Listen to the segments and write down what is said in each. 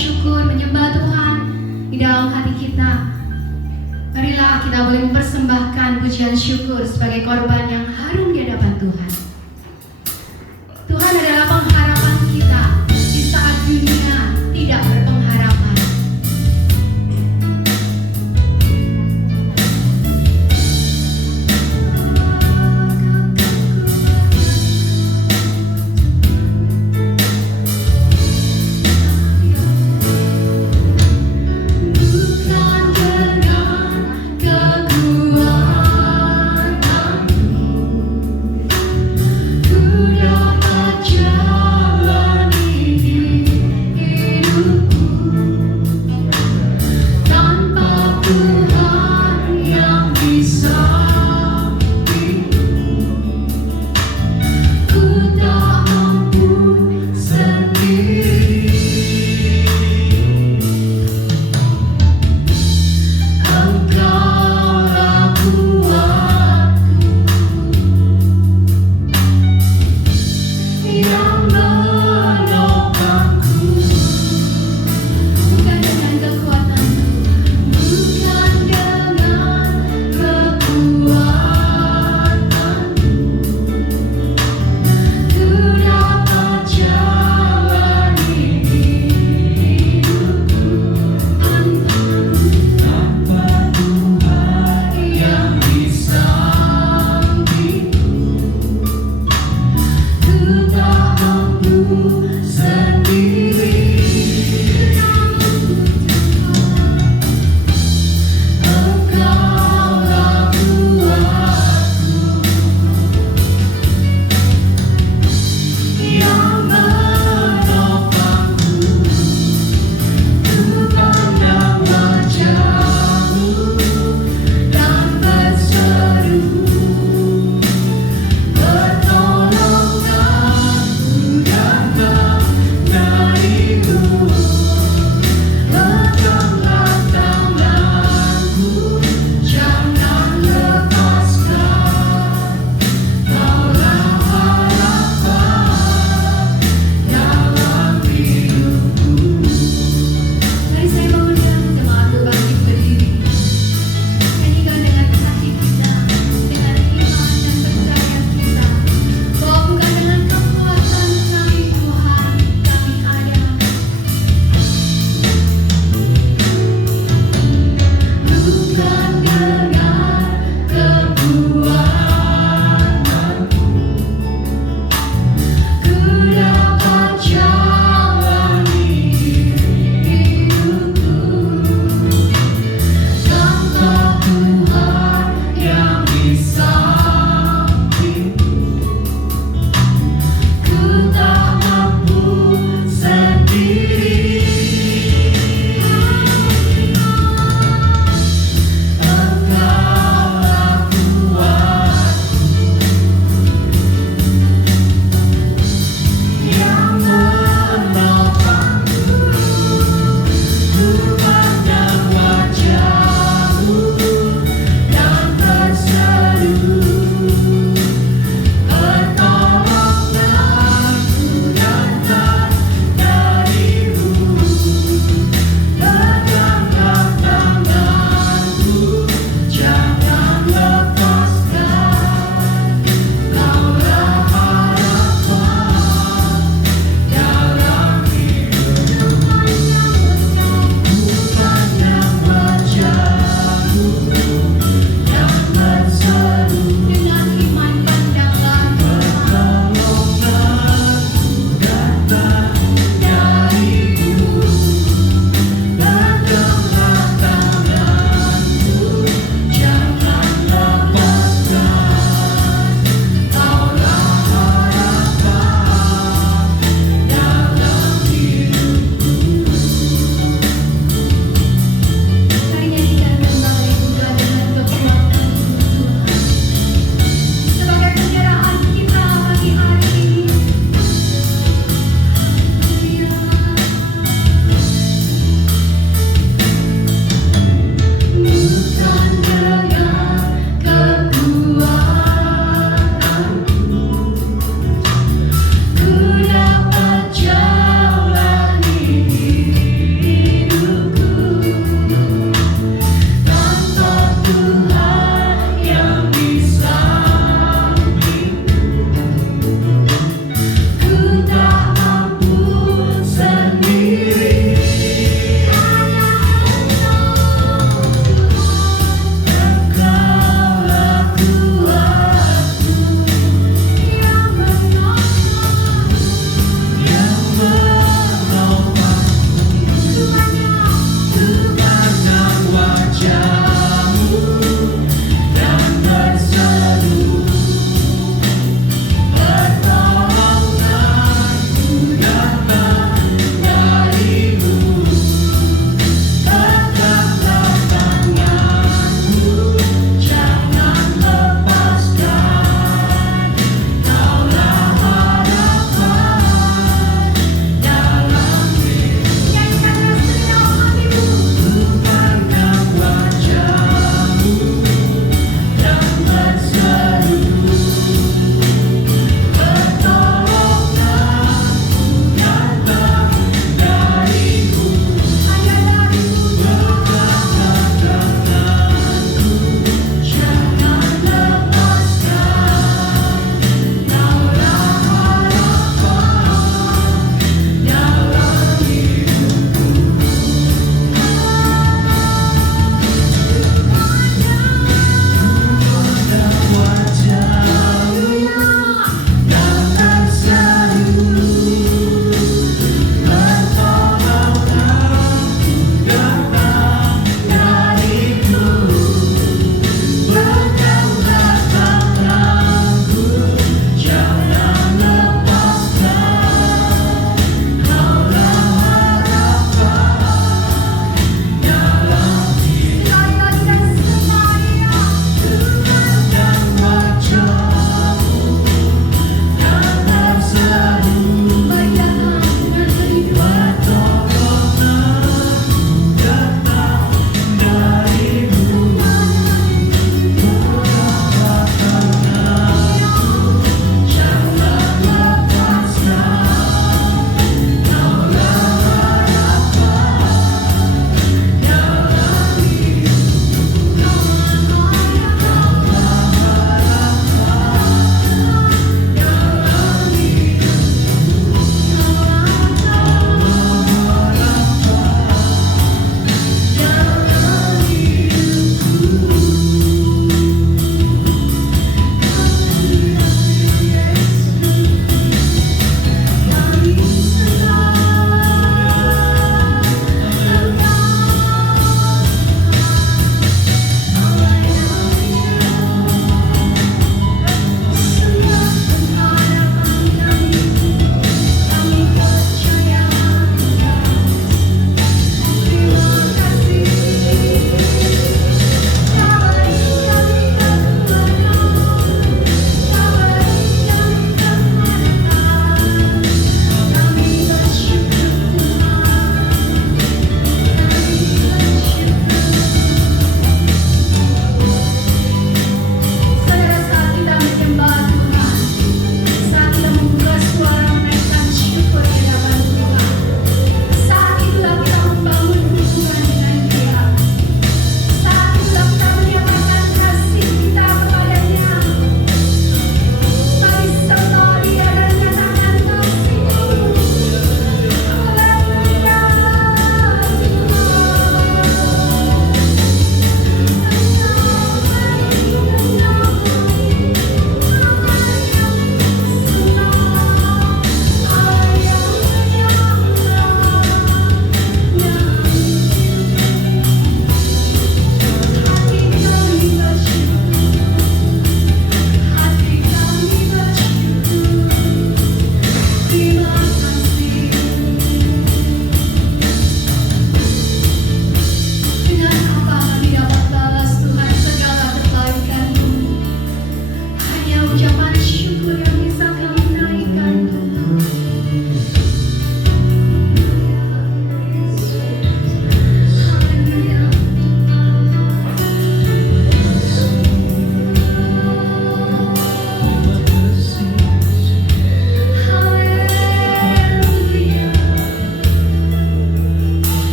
bersyukur, menyembah Tuhan di dalam hati kita. Marilah kita boleh mempersembahkan pujian syukur sebagai korban yang harum di hadapan Tuhan. Tuhan adalah pengharapan kita di saat dunia tidak berpengharapan.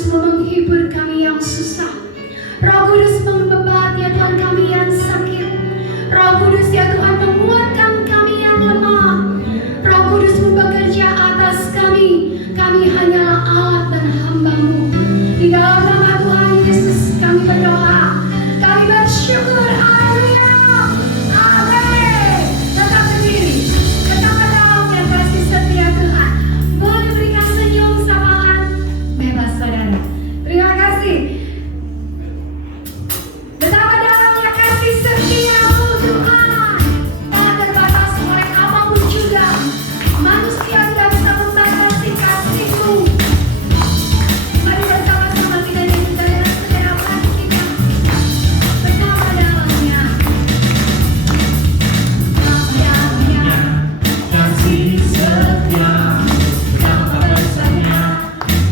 Kudus mau menghibur kami yang susah. Roh Kudus membebat ya Tuhan kami yang sakit. Roh Kudus ya Tuhan menguatkan kami yang lemah. Roh Kudus bekerja atas kami. Kami hanyalah alat dan hamba-Mu. Di dalam nama Tuhan Yesus kami berdoa. Kami bersyukur. Haleluya. Amin. Tetap berdiri. Tetap dalamnya kasih setia Tuhan. Boleh berikan senyum sapaan. Bebas saudara. Terima kasih. Betapa dalamnya kasih setia-Mu Tuhan. Tak terbatas oleh apapun juga. Manusia tidak bisa membatasi kasih-Mu. Mari bersama-sama kita nyanyikan segenap hati kita. Betapa dalamnya. Betapa dalamnya kasih setia, betapa besarnya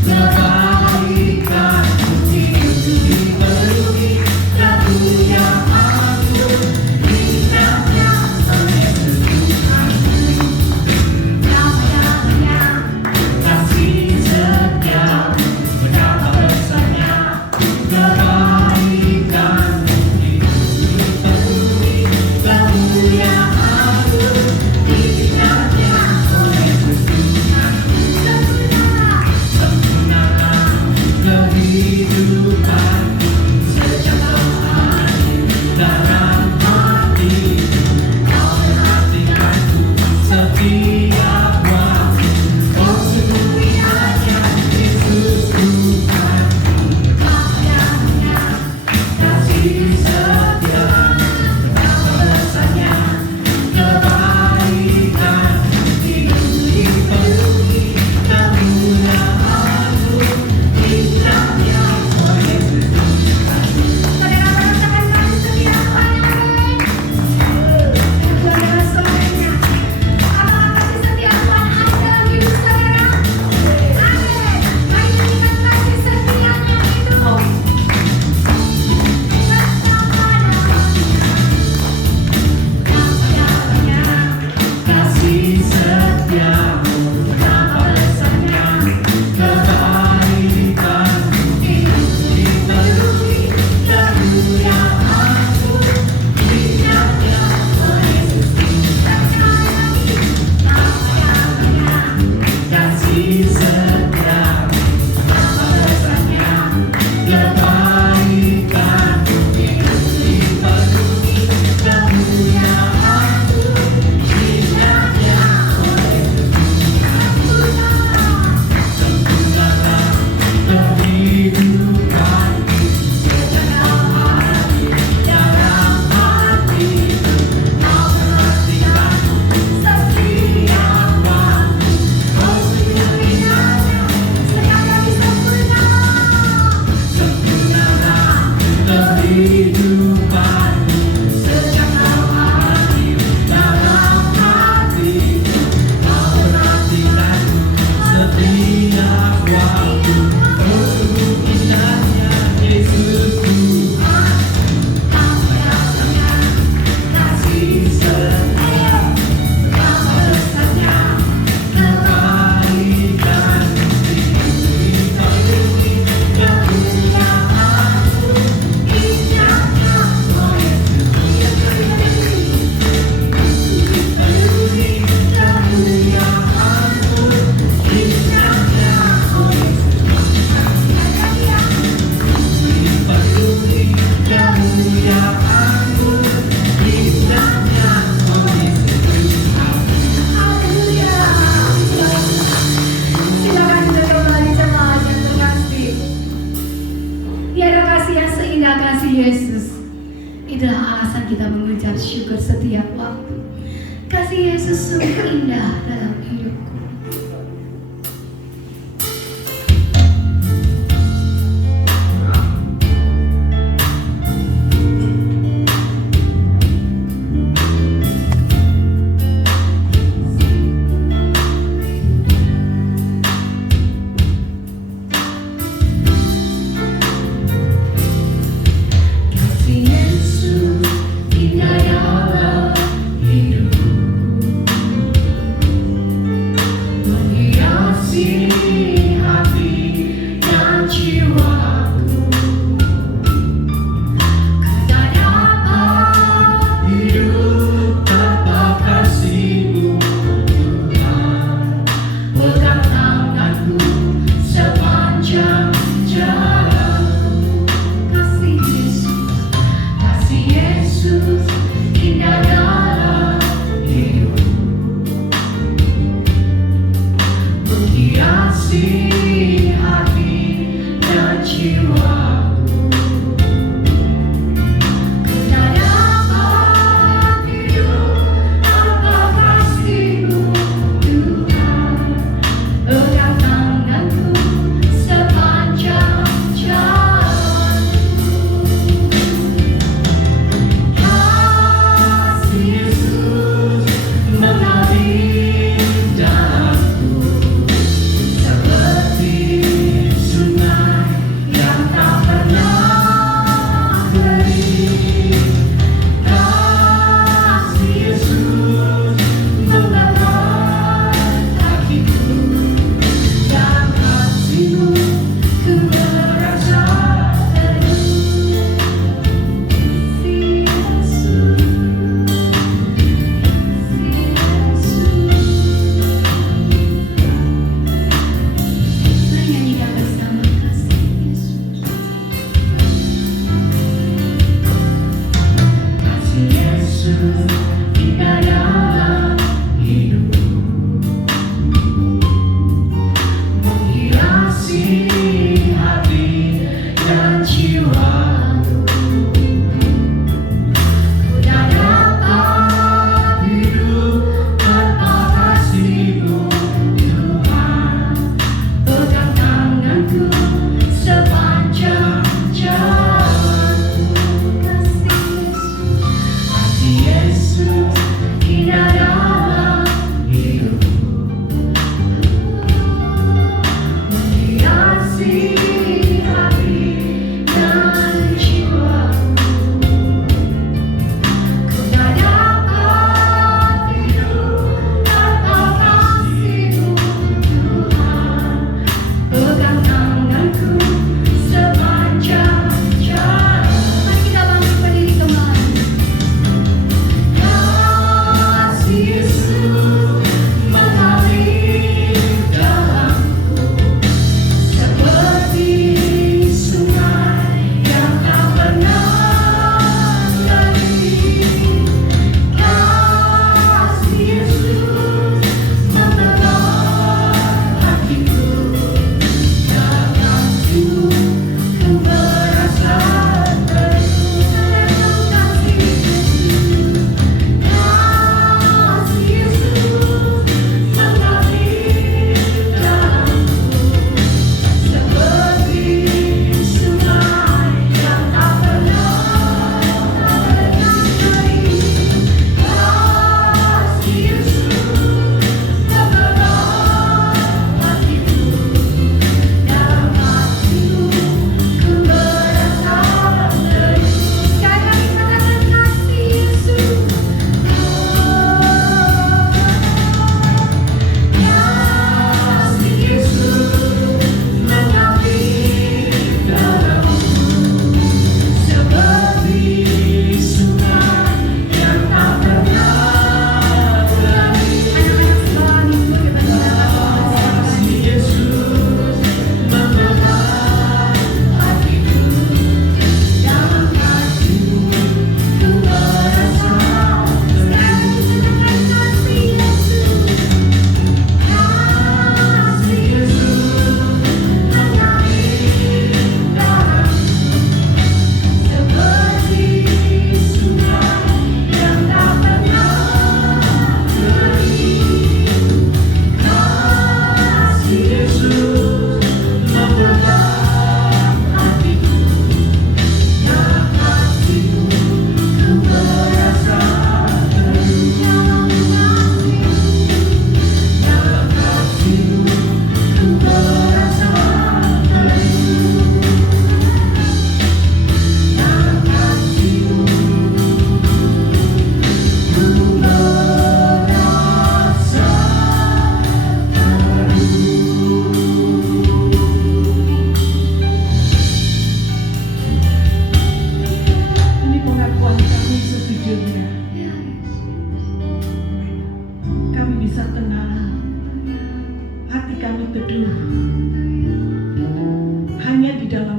kebaikan-Mu, hidup dipenuhi lagu yang agung, indahnya oleh Tuhan. Betapa dalamnya. Kasih setia, betapa besarnya kebaikan-Mu, hidup dipenuhi lagu yang agung, indahnya oleh Tuhan. Sempurnalah kehidupan sejak rohani dalam hati, Kau perhatikanku setiap waktu. Kau sungguh hanya Yesus Tuhan. Kasih setia, betapa besarnya kebaikan, hidup dipenuhi lagu yang agung, indahnya oleh Tuhan. Saudara merasakan kasih setia Tuhan yang baik. Itu adalah suaranya. Apakah kasih setia Tuhan ada dalam hidup saudara? Amin. Mari nyanyikan kasih setianya itu. Kasih setia-Mu, betapa besarnya kebaikan-Mu, hidup dipenuhi lagu yang agung, indahnya oleh Tuhan. Kasih setia-Mu, betapa besarnya kebaikan-Mu, hidup dipenuhi lagu yang agung, indahnya oleh sempurnalah kehidupan sejak rohani dalam hati, Kau perhatikanku setiap waktu. Kau sungguh indahnya, Sekali sempurna. sempurnalah kehidupan sejak rohani dalam hati, Kau perhatikanku setiap waktu. Kau sungguh indahnya Yesus Tuhan. Kasih setia, betapa besarnya kebaikan, hidup dipenuhi lagu yang agung, indahnya oleh dipenuhi lagu yang agung, indahnya oleh dipenuhi lagu yang agung, indahnya oleh Tuhan. Haleluya. Silakan kita kembali jemaat yang terkasih. Tiada kasih yang seindah kasih Yesus. Itulah alasan kita mengucap syukur setiap waktu. Kasih Yesus sungguh indah dalam hidupku. Kasih Yesus indah dalam hidupku.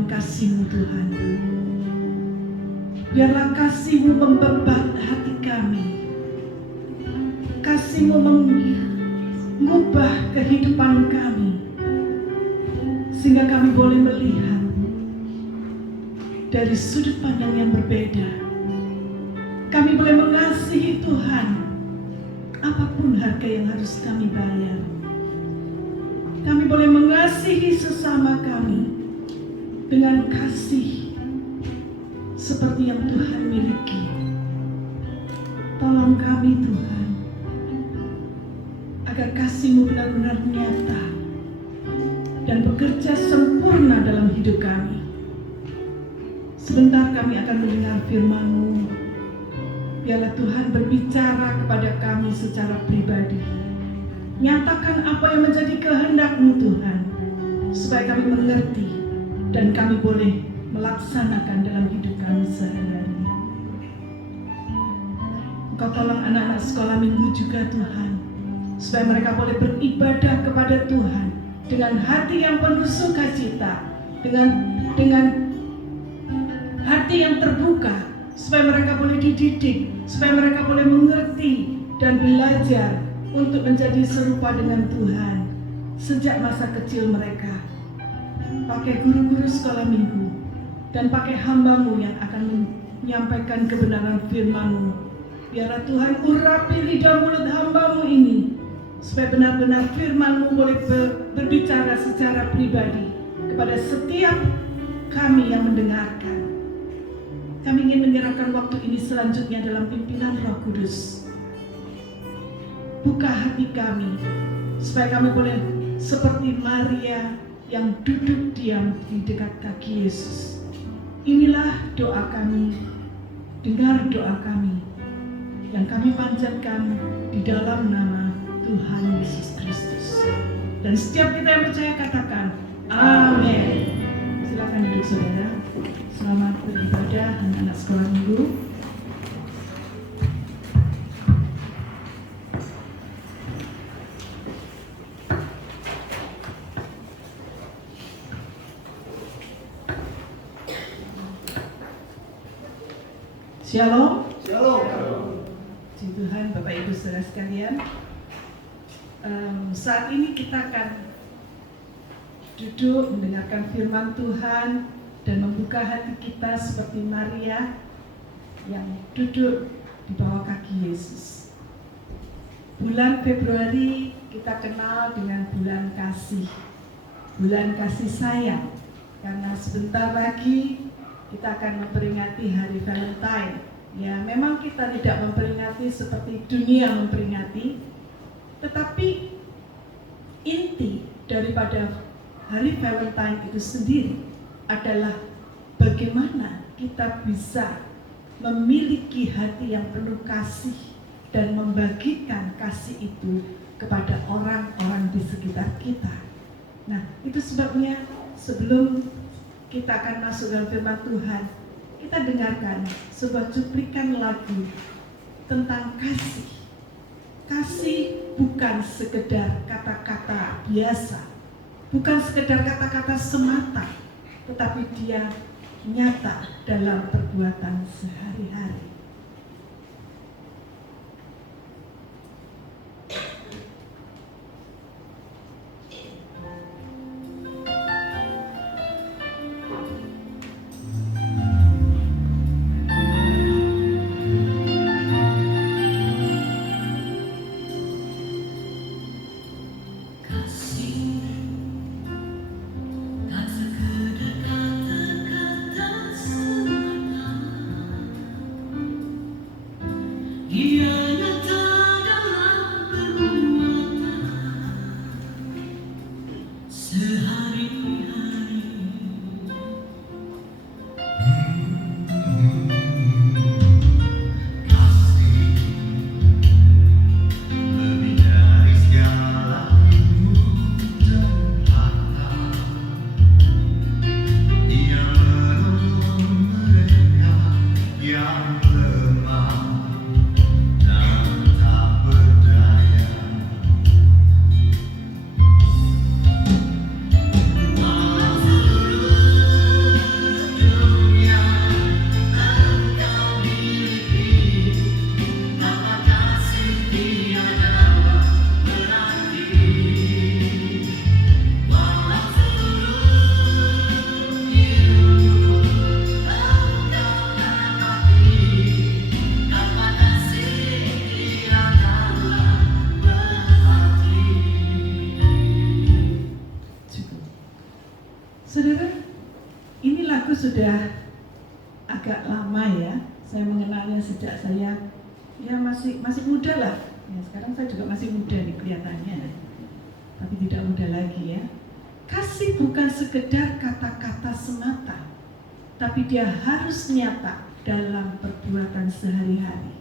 kasih-Mu Tuhan. Biarlah kasih-Mu membebat hati kami. Kasih-Mu mengubah kehidupan kami, sehingga kami boleh melihat dari sudut pandang yang berbeda. Kami boleh mengasihi Tuhan apapun harga yang harus kami bayar. Kami boleh mengasihi sesama kami dengan kasih seperti yang Tuhan miliki. Tolong kami Tuhan, agar kasih-Mu benar-benar nyata dan bekerja sempurna dalam hidup kami. Sebentar kami akan mendengar firman-Mu. Biarlah Tuhan berbicara kepada kami secara pribadi. Nyatakan apa yang menjadi kehendak-Mu Tuhan, supaya kami mengerti dan kami boleh melaksanakan dalam hidup kami sehari-hari. Engkau tolong anak-anak sekolah minggu juga Tuhan, supaya mereka boleh beribadah kepada Tuhan dengan hati yang penuh sukacita, dengan hati yang terbuka, supaya mereka boleh dididik, supaya mereka boleh mengerti dan belajar untuk menjadi serupa dengan Tuhan sejak masa kecil mereka. Pakai guru-guru sekolah minggu dan pakai hamba-Mu yang akan menyampaikan kebenaran firman-Mu. Biarlah Tuhan urapi lidah mulut hamba-Mu ini, supaya benar-benar firman-Mu boleh berbicara secara pribadi kepada setiap kami yang mendengarkan. Kami ingin menyerahkan waktu ini selanjutnya dalam pimpinan Roh Kudus. Buka hati kami, supaya kami boleh seperti Maria yang duduk diam di dekat kaki Yesus. Inilah doa kami, dengar doa kami, yang kami panjatkan di dalam nama Tuhan Yesus Kristus. Dan setiap kita yang percaya katakan, amin. Silakan duduk saudara. Selamat beribadah anak-anak sekolah minggu. Shalom. Shalom. Puji Tuhan Bapak Ibu Saudara sekalian. Saat ini kita akan duduk mendengarkan firman Tuhan dan membuka hati kita seperti Maria yang duduk di bawah kaki Yesus. Bulan Februari kita kenal dengan bulan kasih, bulan kasih sayang, karena sebentar lagi kita akan memperingati hari Valentine. Ya, memang kita tidak memperingati seperti dunia memperingati, tetapi inti daripada hari Valentine itu sendiri adalah bagaimana kita bisa memiliki hati yang penuh kasih dan membagikan kasih itu kepada orang-orang di sekitar kita. Nah, itu sebabnya sebelum kita akan masuk dalam firman Tuhan, kita dengarkan sebuah cuplikan lagu tentang kasih. Kasih bukan sekedar kata-kata biasa, bukan sekedar kata-kata semata, tetapi dia nyata dalam perbuatan sehari-hari. sudah agak lama ya. Saya mengenalnya sejak saya ya masih muda lah. Ya, sekarang saya juga masih muda nih kelihatannya. Tapi tidak muda lagi ya. Kasih bukan sekedar kata-kata semata, tapi dia harus nyata dalam perbuatan sehari-hari.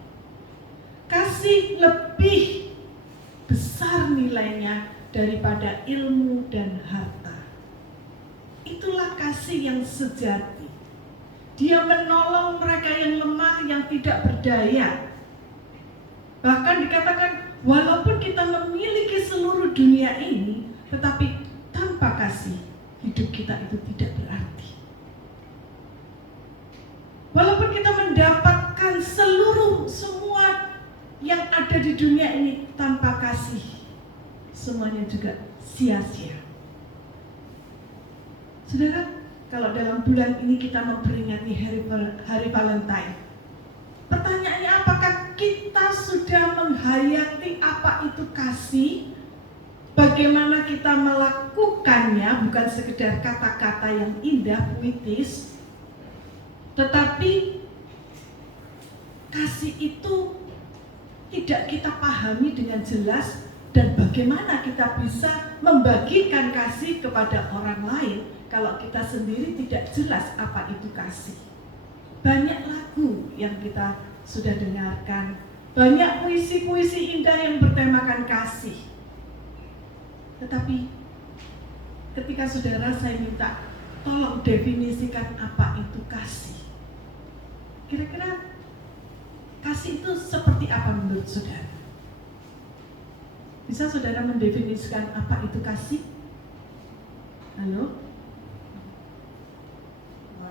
Kasih lebih besar nilainya daripada ilmu dan harta. Itulah kasih yang sejati. Dia menolong mereka yang lemah, yang tidak berdaya. Bahkan dikatakan, walaupun kita memiliki seluruh dunia ini, tetapi tanpa kasih, hidup kita itu tidak berarti. Walaupun kita mendapatkan semua yang ada di dunia ini tanpa kasih, semuanya juga sia-sia. Saudara, kalau dalam bulan ini kita memperingati hari Valentine, pertanyaannya apakah kita sudah menghayati apa itu kasih? Bagaimana kita melakukannya, bukan sekedar kata-kata yang indah, puitis, tetapi kasih itu tidak kita pahami dengan jelas, dan bagaimana kita bisa membagikan kasih kepada orang lain kalau kita sendiri tidak jelas apa itu kasih. Banyak lagu yang kita sudah dengarkan, banyak puisi-puisi indah yang bertemakan kasih. Tetapi ketika saudara saya minta, tolong definisikan apa itu kasih. Kira-kira kasih itu seperti apa menurut saudara? Bisa saudara mendefinisikan apa itu kasih? Halo?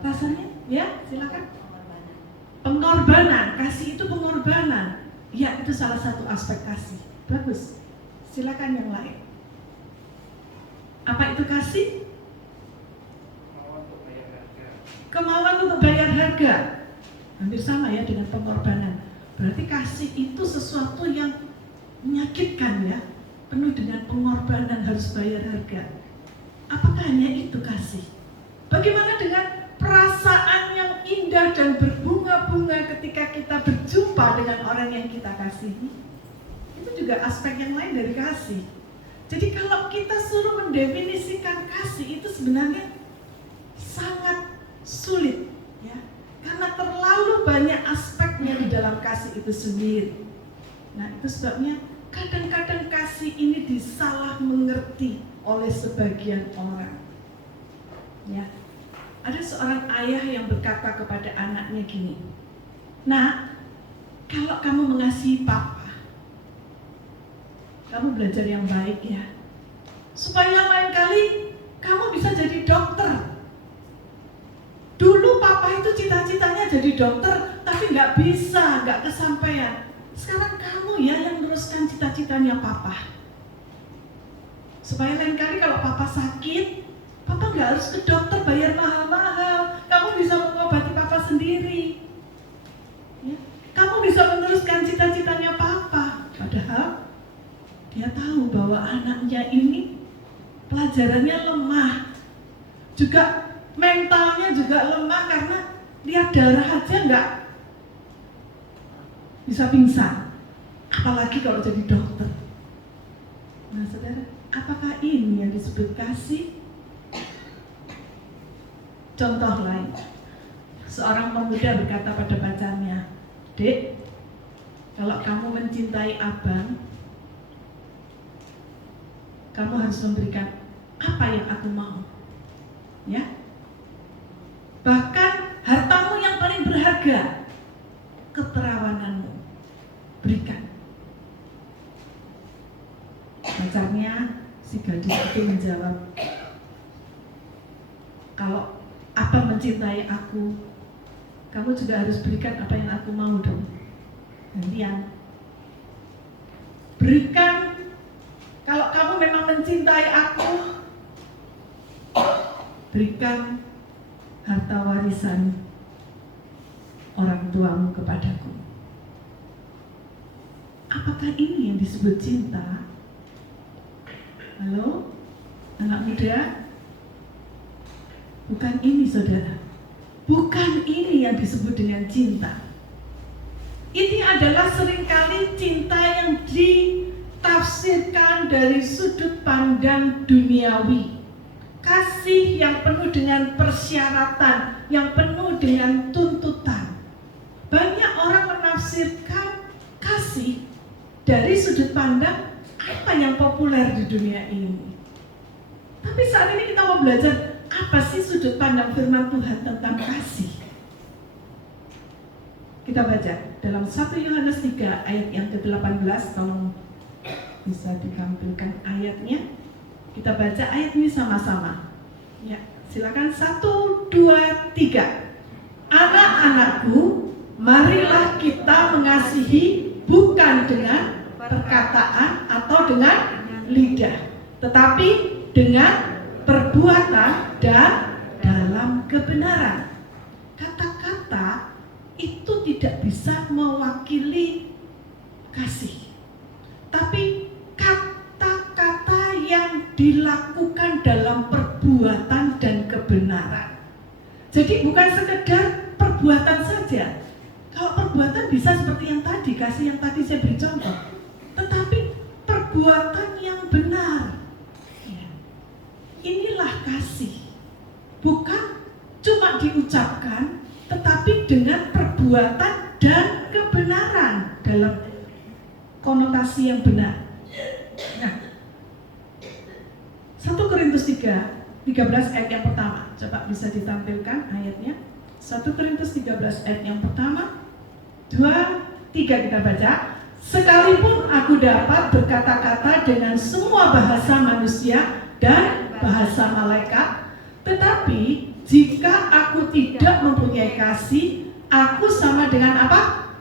Rasanya? Ya, silakan. Pengorbanan, kasih itu pengorbanan. Ya, itu salah satu aspek kasih. Bagus. Silakan yang lain. Apa itu kasih? Kemauan untuk bayar harga. Hampir sama ya dengan pengorbanan. Berarti kasih itu sesuatu yang menyakitkan ya, penuh dengan pengorbanan, harus bayar harga. Apakah hanya itu kasih? Bagaimana dengan perasaan yang indah dan berbunga-bunga ketika kita berjumpa dengan orang yang kita kasihi? Itu juga aspek yang lain dari kasih. Jadi kalau kita suruh mendefinisikan kasih, itu sebenarnya sangat sulit ya, karena terlalu banyak aspeknya di dalam kasih itu sendiri. Nah, itu sebabnya kadang-kadang kasih ini disalah mengerti oleh sebagian orang. Ya, ada seorang ayah yang berkata kepada anaknya gini, "Nak, kalau kamu mengasihi papa, kamu belajar yang baik ya, supaya lain kali kamu bisa jadi dokter. Dulu papa itu cita-citanya jadi dokter, tapi nggak bisa, nggak kesampaian. Sekarang kamu ya yang meneruskan cita-citanya papa. Supaya lain kali kalau papa sakit, papa nggak harus ke dokter bayar mahal-mahal. Kamu bisa mengobati papa sendiri. Ya, kamu bisa meneruskan cita-citanya papa." Padahal dia tahu bahwa anaknya ini pelajarannya lemah, juga mentalnya juga lemah, karena lihat darah aja nggak bisa pingsan, apalagi kalau jadi dokter. Nah saudara, apakah ini yang disebut kasih? Contoh lain, seorang pemuda berkata pada pacarnya, "Dek, kalau kamu mencintai abang, kamu harus memberikan apa yang aku mau. Ya, bahkan hartamu yang paling berharga, keperawananmu, berikan." Pacarnya, si gadis itu menjawab, "Kalau abang mencintai aku, kamu juga harus berikan apa yang aku mau dong. Gantian. Berikan. Kalau kamu memang mencintai aku, berikan harta warisan orang tuamu kepadaku." Apakah ini yang disebut cinta? Halo, anak muda? Bukan ini saudara. Bukan ini yang disebut dengan cinta. Ini adalah seringkali cinta yang ditafsirkan dari sudut pandang duniawi. Kasih yang penuh dengan persyaratan, yang penuh dengan tuntutan. Banyak orang menafsirkan kasih dari sudut pandang apa yang populer di dunia ini. Tapi saat ini kita mau belajar apa sih sudut pandang firman Tuhan tentang kasih. Kita baca dalam 1 Yohanes 3 ayat yang ke-18. Tolong bisa ditampilkan ayatnya. Kita baca ayat ini sama-sama. Ya, silakan 1, 2, 3. Anak-anakku, marilah kita mengasihi bukan dengan perkataan atau dengan lidah, tetapi dengan perbuatan dan dalam kebenaran. Kata-kata itu tidak bisa mewakili kasih, tapi kata-kata yang dilakukan dalam perbuatan dan kebenaran. Jadi bukan sekedar perbuatan saja. Kalau perbuatan bisa seperti yang tadi, kasih yang tadi saya beri contoh, tetapi perbuatan yang benar. Inilah kasih, bukan cuma diucapkan, tetapi dengan perbuatan dan kebenaran dalam konotasi yang benar. Nah, 1 Korintus 13 ayat yang pertama, coba bisa ditampilkan ayatnya. 1 Korintus 13 ayat yang pertama, 2, 3 kita baca. Sekalipun aku dapat berkata-kata dengan semua bahasa manusia dan bahasa malaikat, tetapi jika aku tidak mempunyai kasih, aku sama dengan apa?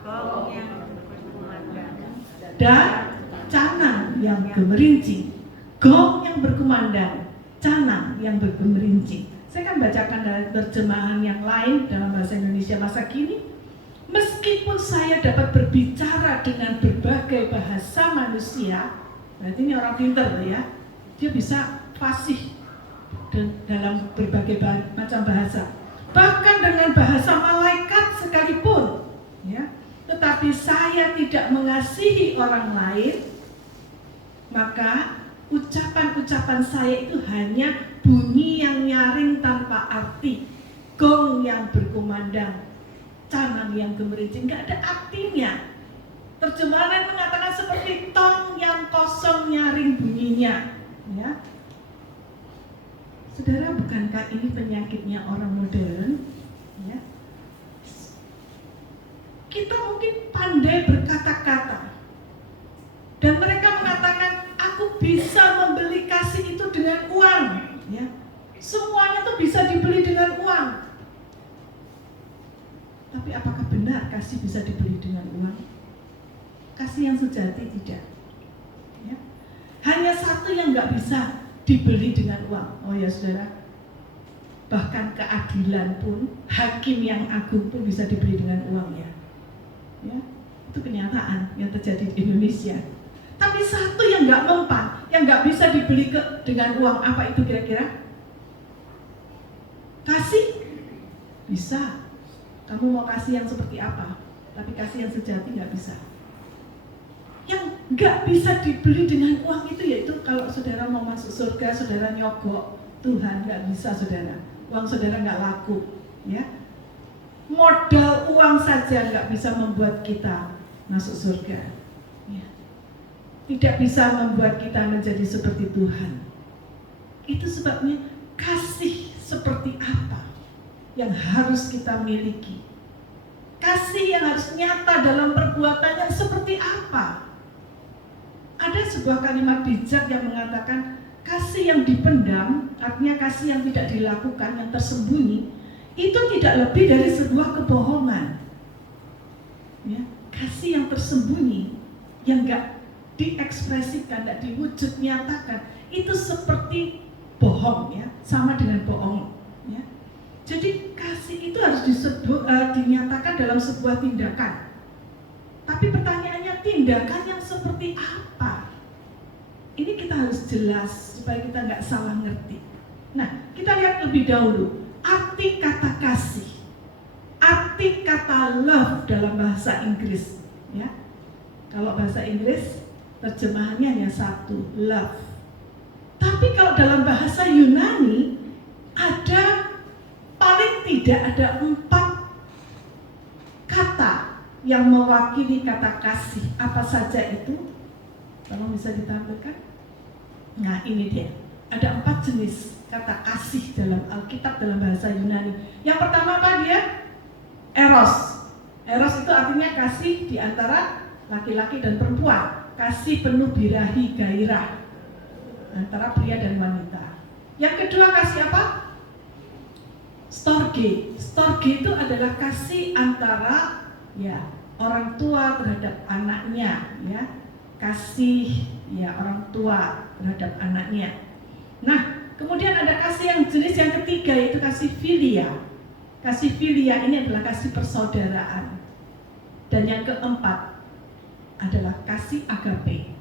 Dan canang yang gemerincing. Gong yang berkumandang, canang yang bergemerincing. Saya akan bacakan dari terjemahan yang lain dalam bahasa Indonesia masa kini. Meskipun saya dapat berbicara dengan berbagai bahasa manusia, berarti ini orang pintar ya, dia bisa fasih dalam berbagai macam bahasa, bahkan dengan bahasa malaikat sekalipun, ya. Tetapi saya tidak mengasihi orang lain, maka ucapan-ucapan saya itu hanya bunyi yang nyaring tanpa arti, gong yang berkumandang, canang yang gemerincing, nggak ada artinya. Terjemahan mengatakan seperti tong yang kosong nyaring bunyinya, ya. Saudara, bukankah ini penyakitnya orang modern? Ya. Kita mungkin pandai berkata-kata, dan mereka mengatakan, aku bisa membeli kasih itu dengan uang. Ya. Semuanya tuh bisa dibeli dengan uang. Tapi apakah benar kasih bisa dibeli dengan uang? Kasih yang sejati tidak. Ya. Hanya satu yang nggak bisa dibeli dengan uang. Oh ya saudara, bahkan keadilan pun, hakim yang agung pun bisa dibeli dengan uang ya. Ya, itu kenyataan yang terjadi di Indonesia. Tapi satu yang nggak mempan, yang nggak bisa dibeli dengan uang, apa itu kira-kira? Kasih bisa. Kamu mau kasih yang seperti apa? Tapi kasih yang sejati nggak bisa. Yang nggak bisa dibeli dengan uang itu yaitu kalau saudara mau masuk surga, saudara nyogok Tuhan, nggak bisa saudara. Uang saudara nggak laku, ya. Modal uang saja nggak bisa membuat kita masuk surga. Ya. Tidak bisa membuat kita menjadi seperti Tuhan. Itu sebabnya kasih seperti apa yang harus kita miliki. Kasih yang harus nyata dalam perbuatan yang seperti apa. Ada sebuah kalimat bijak yang mengatakan kasih yang dipendam, artinya kasih yang tidak dilakukan, yang tersembunyi, itu tidak lebih dari sebuah kebohongan. Ya, kasih yang tersembunyi, yang nggak diekspresikan, nggak diwujud nyatakan, itu seperti bohong, ya, sama dengan bohong. Ya. Jadi kasih itu harus dinyatakan dalam sebuah tindakan. Tapi pertanyaannya, tindakan yang seperti apa? Ini kita harus jelas supaya kita nggak salah ngerti. Nah, kita lihat lebih dahulu arti kata kasih. kata love dalam bahasa Inggris, ya. Kalau bahasa Inggris terjemahannya hanya satu, love. Tapi kalau dalam bahasa Yunani ada paling tidak ada 4 kata yang mewakili kata kasih. Apa saja itu? Tolong bisa ditampilkan. Nah, ini dia. Ada 4 jenis kata kasih dalam Alkitab dalam bahasa Yunani. Yang pertama apa dia? Eros. Eros itu artinya kasih di antara laki-laki dan perempuan. Kasih penuh birahi gairah antara pria dan wanita. Yang kedua kasih apa? Storge. Storge itu adalah kasih antara ya orang tua terhadap anaknya, ya. Kasih ya orang tua terhadap anaknya. Nah, kemudian ada kasih yang jenis yang ketiga, yaitu kasih filia. Kasih filia ini adalah kasih persaudaraan. Dan yang keempat adalah kasih agape.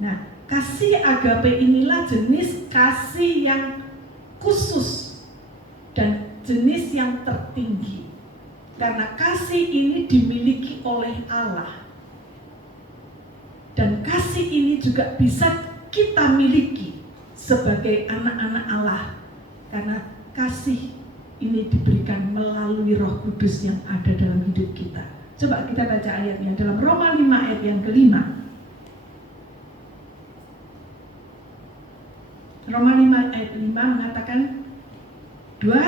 Nah, kasih agape inilah jenis kasih yang khusus dan jenis yang tertinggi. Karena kasih ini dimiliki oleh Allah. Dan kasih ini juga bisa kita miliki sebagai anak-anak Allah. Karena kasih ini diberikan melalui Roh Kudus yang ada dalam hidup kita. Coba kita baca ayatnya dalam Roma 5 ayat yang kelima. Roma 5 ayat 5 mengatakan 2,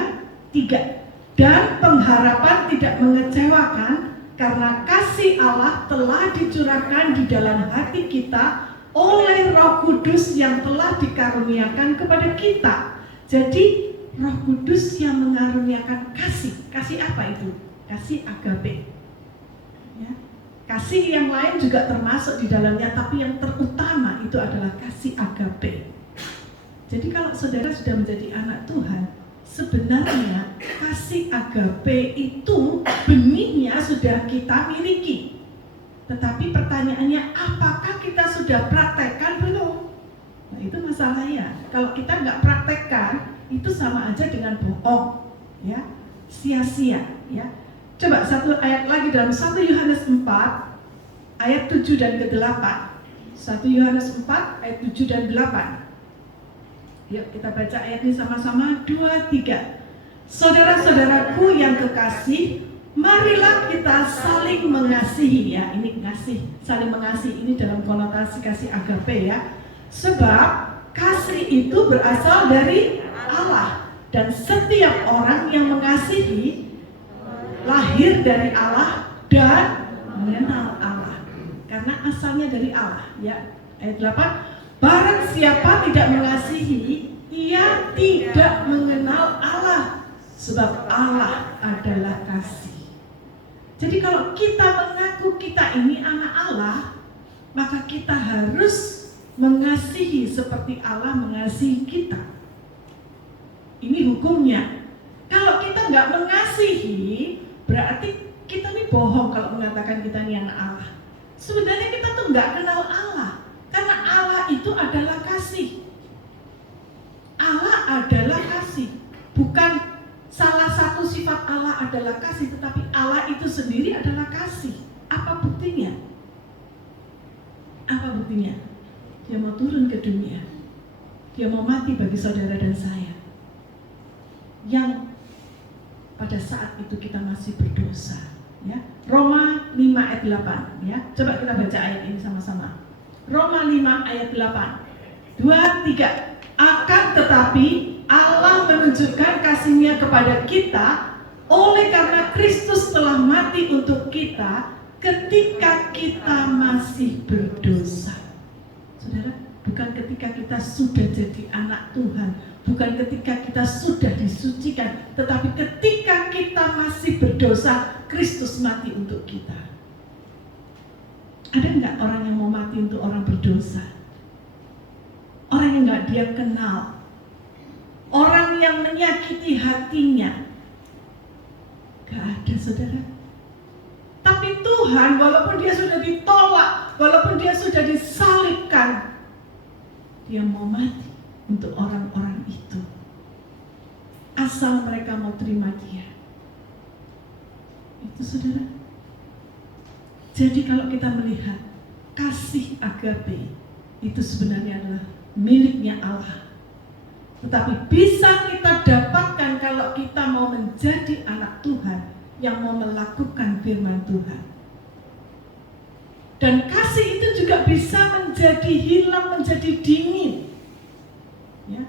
3. Dan pengharapan tidak mengecewakan karena kasih Allah telah dicurahkan di dalam hati kita oleh Roh Kudus yang telah dikaruniakan kepada kita. Jadi Roh Kudus yang mengaruniakan kasih. Kasih apa itu? Kasih agape. Ya. Kasih yang lain juga termasuk di dalamnya, tapi yang terutama itu adalah kasih agape. Jadi kalau saudara sudah menjadi anak Tuhan, sebenarnya kasih agape itu benihnya sudah kita miliki. Tetapi pertanyaannya, apakah kita sudah praktekkan belum? Nah, itu masalahnya. Kalau kita nggak praktekkan, itu sama aja dengan bohong, ya, sia-sia, ya. Coba satu ayat lagi dalam 1 Yohanes 4 ayat 7 dan ke-8. 1 Yohanes 4 ayat 7 dan 8. Yuk kita baca ayat ini sama-sama. 2, 3. Saudara-saudaraku yang kekasih, marilah kita saling mengasihi, ya. Ini kasih, saling mengasihi ini dalam konotasi kasih agape, ya. Sebab kasih itu berasal dari Allah, dan setiap orang yang mengasihi lahir dari Allah dan mengenal Allah, karena asalnya dari Allah, ya. Ayat 8. Barang siapa tidak mengasihi, ia tidak mengenal Allah, sebab Allah adalah kasih. Jadi kalau kita mengaku kita ini anak Allah, maka kita harus mengasihi seperti Allah mengasihi kita. Ini hukumnya. Kalau kita nggak mengasihi, berarti kita ini bohong kalau mengatakan kita ini anak Allah. Sebenarnya kita tuh nggak kenal Allah, karena Allah itu adalah kasih. Allah adalah kasih. Bukan salah satu sifat Allah adalah kasih, tetapi Allah itu sendiri adalah kasih. Apa buktinya? Apa buktinya? Dia mau turun ke dunia. Dia mau mati bagi saudara dan saya, yang pada saat itu kita masih berdosa, ya. Roma 5 ayat 8, ya. Coba kita baca ayat ini sama-sama. Roma 5 ayat 8. 2, 3. Akan tetapi Allah menunjukkan kasih-Nya kepada kita oleh karena Kristus telah mati untuk kita ketika kita masih berdosa. Saudara, bukan ketika kita sudah jadi anak Tuhan, bukan ketika kita sudah disucikan, tetapi ketika kita masih berdosa, Kristus mati untuk kita. Ada nggak orang yang mau mati untuk orang berdosa? Orang yang nggak dia kenal, orang yang menyakiti hatinya, nggak ada, saudara. Tapi Tuhan, walaupun dia sudah ditolak, walaupun dia sudah disalibkan, dia mau mati untuk orang-orang itu, asal mereka mau terima dia. Itu saudara. Jadi kalau kita melihat kasih agape itu sebenarnya adalah miliknya Allah. Tetapi bisa kita dapatkan kalau kita mau menjadi anak Tuhan yang mau melakukan firman Tuhan. Dan kasih itu juga bisa menjadi hilang, menjadi dingin. Ya.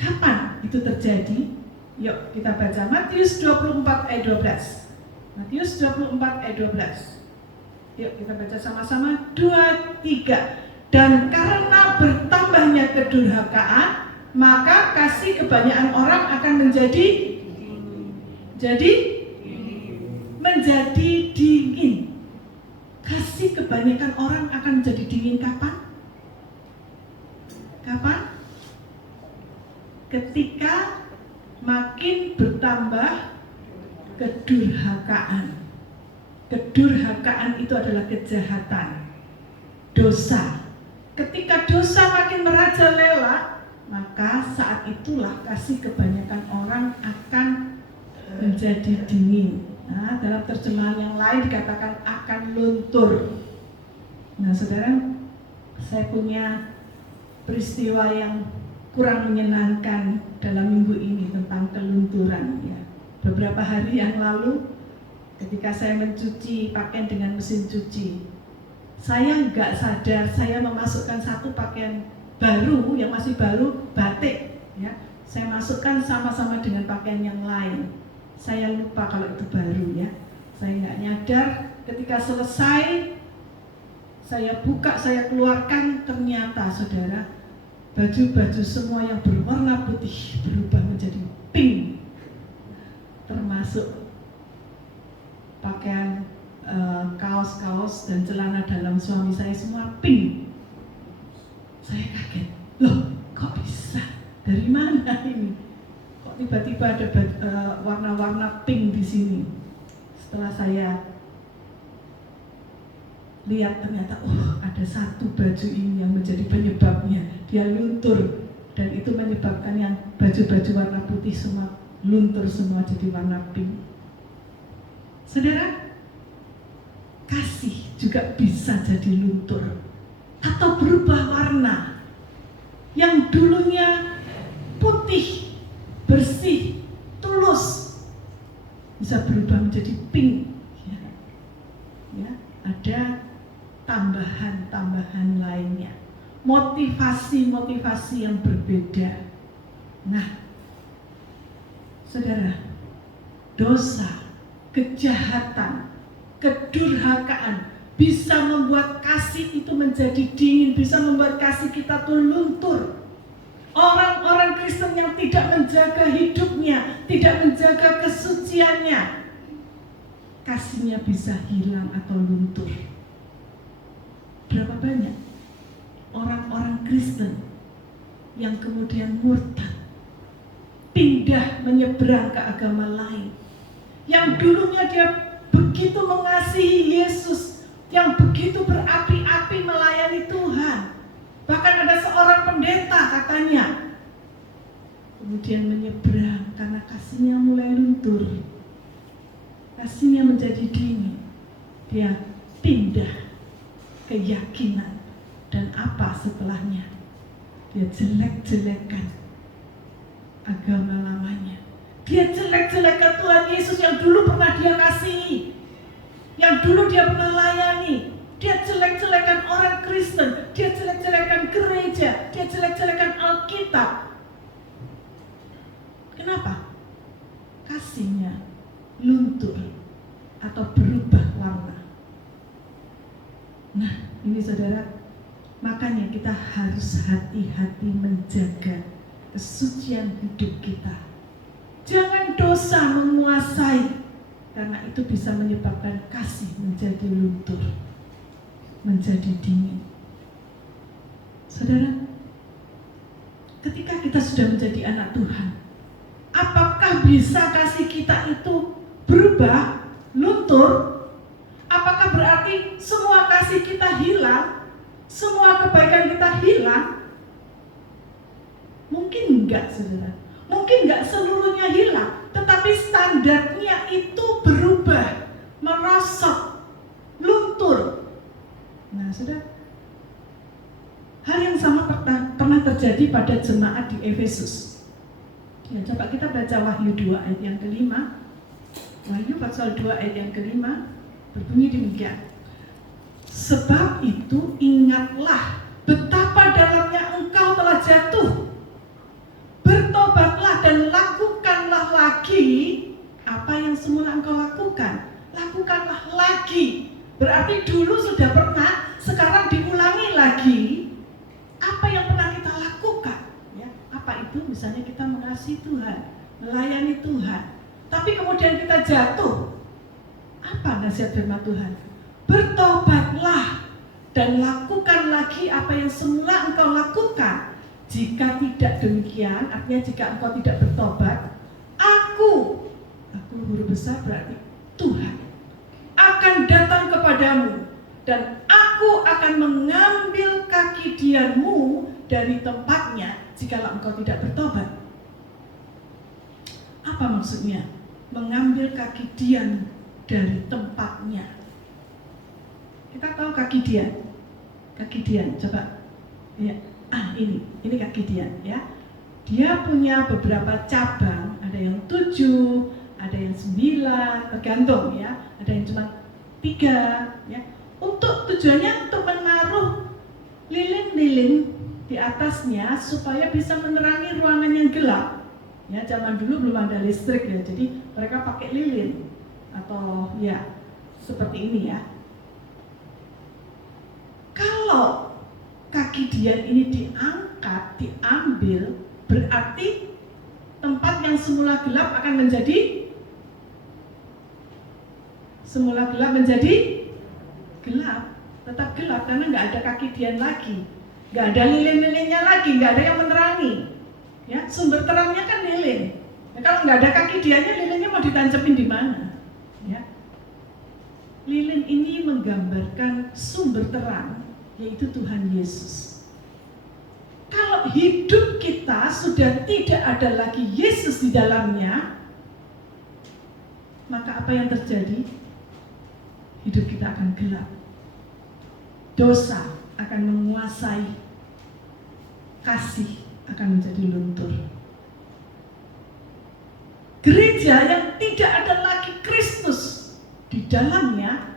Kapan itu terjadi? Yuk kita baca Matius 24 ayat 12. Matius 24 ayat 12. Yuk kita baca sama-sama. 2, 3. Dan karena bertambahnya kedurhakaan, maka kasih kebanyakan orang akan menjadi dingin. Kasih kebanyakan orang akan menjadi dingin kapan? Kapan? Ketika makin bertambah kedurhakaan. Kedurhakaan itu adalah kejahatan, dosa. Ketika dosa makin merajalela, maka saat itulah kasih kebanyakan orang akan menjadi dingin. Nah, dalam terjemahan yang lain dikatakan akan luntur. Nah, saudara, saya punya peristiwa yang kurang menyenangkan dalam minggu ini tentang kelunturan. Ya. Beberapa hari yang lalu, ketika saya mencuci pakaian dengan mesin cuci, saya nggak sadar saya memasukkan satu pakaian baru yang masih baru, batik. Ya. Saya masukkan sama-sama dengan pakaian yang lain. Saya lupa kalau itu baru ya. Saya nggak nyadar. Ketika selesai, saya buka, saya keluarkan, ternyata saudara, baju-baju semua yang berwarna putih berubah menjadi pink, termasuk pakaian kaos-kaos dan celana dalam suami saya semua pink. Saya kaget, loh kok bisa? Dari mana ini? Kok tiba-tiba ada warna-warna pink di sini? Setelah saya lihat ternyata, ada satu baju ini yang menjadi penyebabnya. Dia luntur dan itu menyebabkan yang baju-baju warna putih semua luntur semua jadi warna pink. Saudara, kasih juga bisa jadi luntur atau berubah warna. Yang dulunya putih, bersih, tulus, bisa berubah menjadi pink. Ya, ada tambahan-tambahan lainnya, motivasi-motivasi yang berbeda. Nah, saudara, dosa, kejahatan, kedurhakaan bisa membuat kasih itu menjadi dingin, bisa membuat kasih kita tuh luntur. Orang-orang Kristen yang tidak menjaga hidupnya, tidak menjaga kesuciannya, kasihnya bisa hilang atau luntur. Berapa banyak orang-orang Kristen yang kemudian murtad, pindah menyeberang ke agama lain, yang dulunya dia begitu mengasihi Yesus, yang begitu berapi-api melayani Tuhan. Bahkan ada seorang pendeta katanya, kemudian menyeberang karena kasihnya mulai luntur, kasihnya menjadi dingin. Dia pindah keyakinan, dan apa setelahnya? Dia jelek-jelekan agama lamanya. Dia jelek-jelekan Tuhan Yesus yang dulu pernah dia kasihi, yang dulu dia pernah layani. Dia jelek-jelekan orang Kristen, dia jelek-jelekan gereja, dia jelek-jelekan Alkitab. Kenapa? Kasihnya luntur atau berubah warna. Nah, ini saudara, makanya kita harus hati-hati menjaga kesucian hidup kita. Jangan dosa menguasai, karena itu bisa menyebabkan kasih menjadi luntur, menjadi dingin. Saudara, ketika kita sudah menjadi anak Tuhan, apakah bisa kasih kita itu berubah, luntur? Apakah berarti semua kasih kita hilang, semua kebaikan kita hilang? Mungkin enggak, saudara. Mungkin enggak seluruhnya hilang, tetapi standarnya itu berubah. merosot, luntur. Nah, sudah. Hal yang sama pernah terjadi pada jemaat di Efesus. Ya, coba kita baca Wahyu 2 ayat yang kelima. Wahyu pasal 2 ayat yang kelima berbunyi demikian. Sebab itu ingatlah betapa dalamnya engkau telah jatuh. Bertobatlah dan lakukanlah lagi apa yang semula engkau lakukan. Lakukanlah lagi. Berarti dulu sudah pernah, sekarang diulangi lagi apa yang pernah kita lakukan. Ya, apa itu? Misalnya kita mengasihi Tuhan, melayani Tuhan. Tapi kemudian kita jatuh. Apa nasihat firman Tuhan? Bertobatlah dan lakukan lagi apa yang semula engkau lakukan. Jika tidak demikian, artinya jika engkau tidak bertobat, aku huruf besar berarti Tuhan, akan datang kepadamu dan aku akan mengambil kaki dianmu dari tempatnya jikalau engkau tidak bertobat. Apa maksudnya? Mengambil kaki dian dari tempatnya. Kita tahu kaki dian, coba ya. Ini kaki dian ya. Dia punya beberapa cabang, ada yang 7, ada yang 9, tergantung ya. Ada yang cuma 3 ya. Untuk tujuannya untuk menaruh lilin-lilin di atasnya supaya bisa menerangi ruangan yang gelap. Ya, zaman dulu belum ada listrik ya, jadi mereka pakai lilin atau ya seperti ini ya. Kalau kaki dian ini diangkat, diambil, berarti tempat yang semula gelap akan menjadi gelap, tetap gelap karena nggak ada kaki dian lagi, nggak ada lilin-lilinnya lagi, nggak ada yang menerangi. Ya, sumber terangnya kan lilin. Nah, kalau nggak ada kaki diannya, lilinnya mau ditancepin di mana? Ya. Lilin ini menggambarkan sumber terang, yaitu Tuhan Yesus. Kalau hidup kita sudah tidak ada lagi Yesus di dalamnya, maka apa yang terjadi? Hidup kita akan gelap. Dosa akan menguasai, kasih akan menjadi luntur. Gereja yang tidak ada lagi Kristus di dalamnya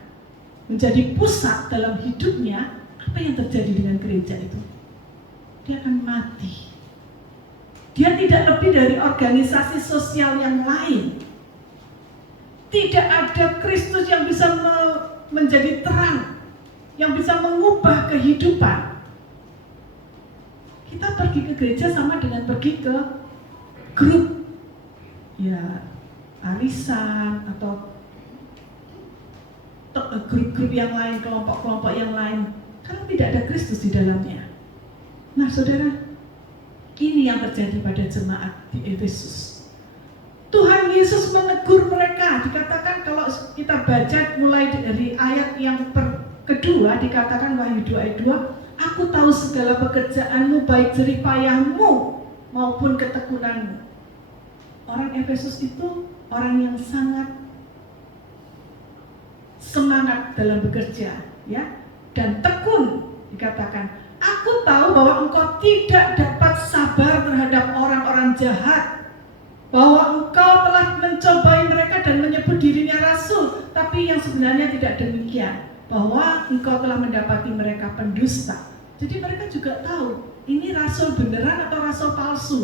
menjadi pusat dalam hidupnya, apa yang terjadi dengan gereja itu? Dia akan mati. Dia tidak lebih dari organisasi sosial yang lain. Tidak ada Kristus yang bisa menjadi terang, yang bisa mengubah kehidupan. Kita pergi ke gereja sama dengan pergi ke grup, ya arisan atau grup-grup yang lain, kelompok-kelompok yang lain, karena tidak ada Kristus di dalamnya. Nah, saudara, ini yang terjadi pada jemaat di Efesus. Tuhan Yesus menegur mereka. Dikatakan kalau kita baca mulai dari ayat yang kedua, dikatakan Wahyu 2 ayat 2, aku tahu segala pekerjaanmu, baik jerih payahmu maupun ketekunanmu. Orang Efesus itu orang yang sangat semangat dalam bekerja, ya, dan tekun. Dikatakan, aku tahu bahwa engkau tidak dapat sabar terhadap orang-orang jahat, bahwa engkau telah mencobai mereka dan menyebut dirinya rasul, tapi yang sebenarnya tidak demikian, bahwa engkau telah mendapati mereka pendusta. Jadi mereka juga tahu ini rasul beneran atau rasul palsu.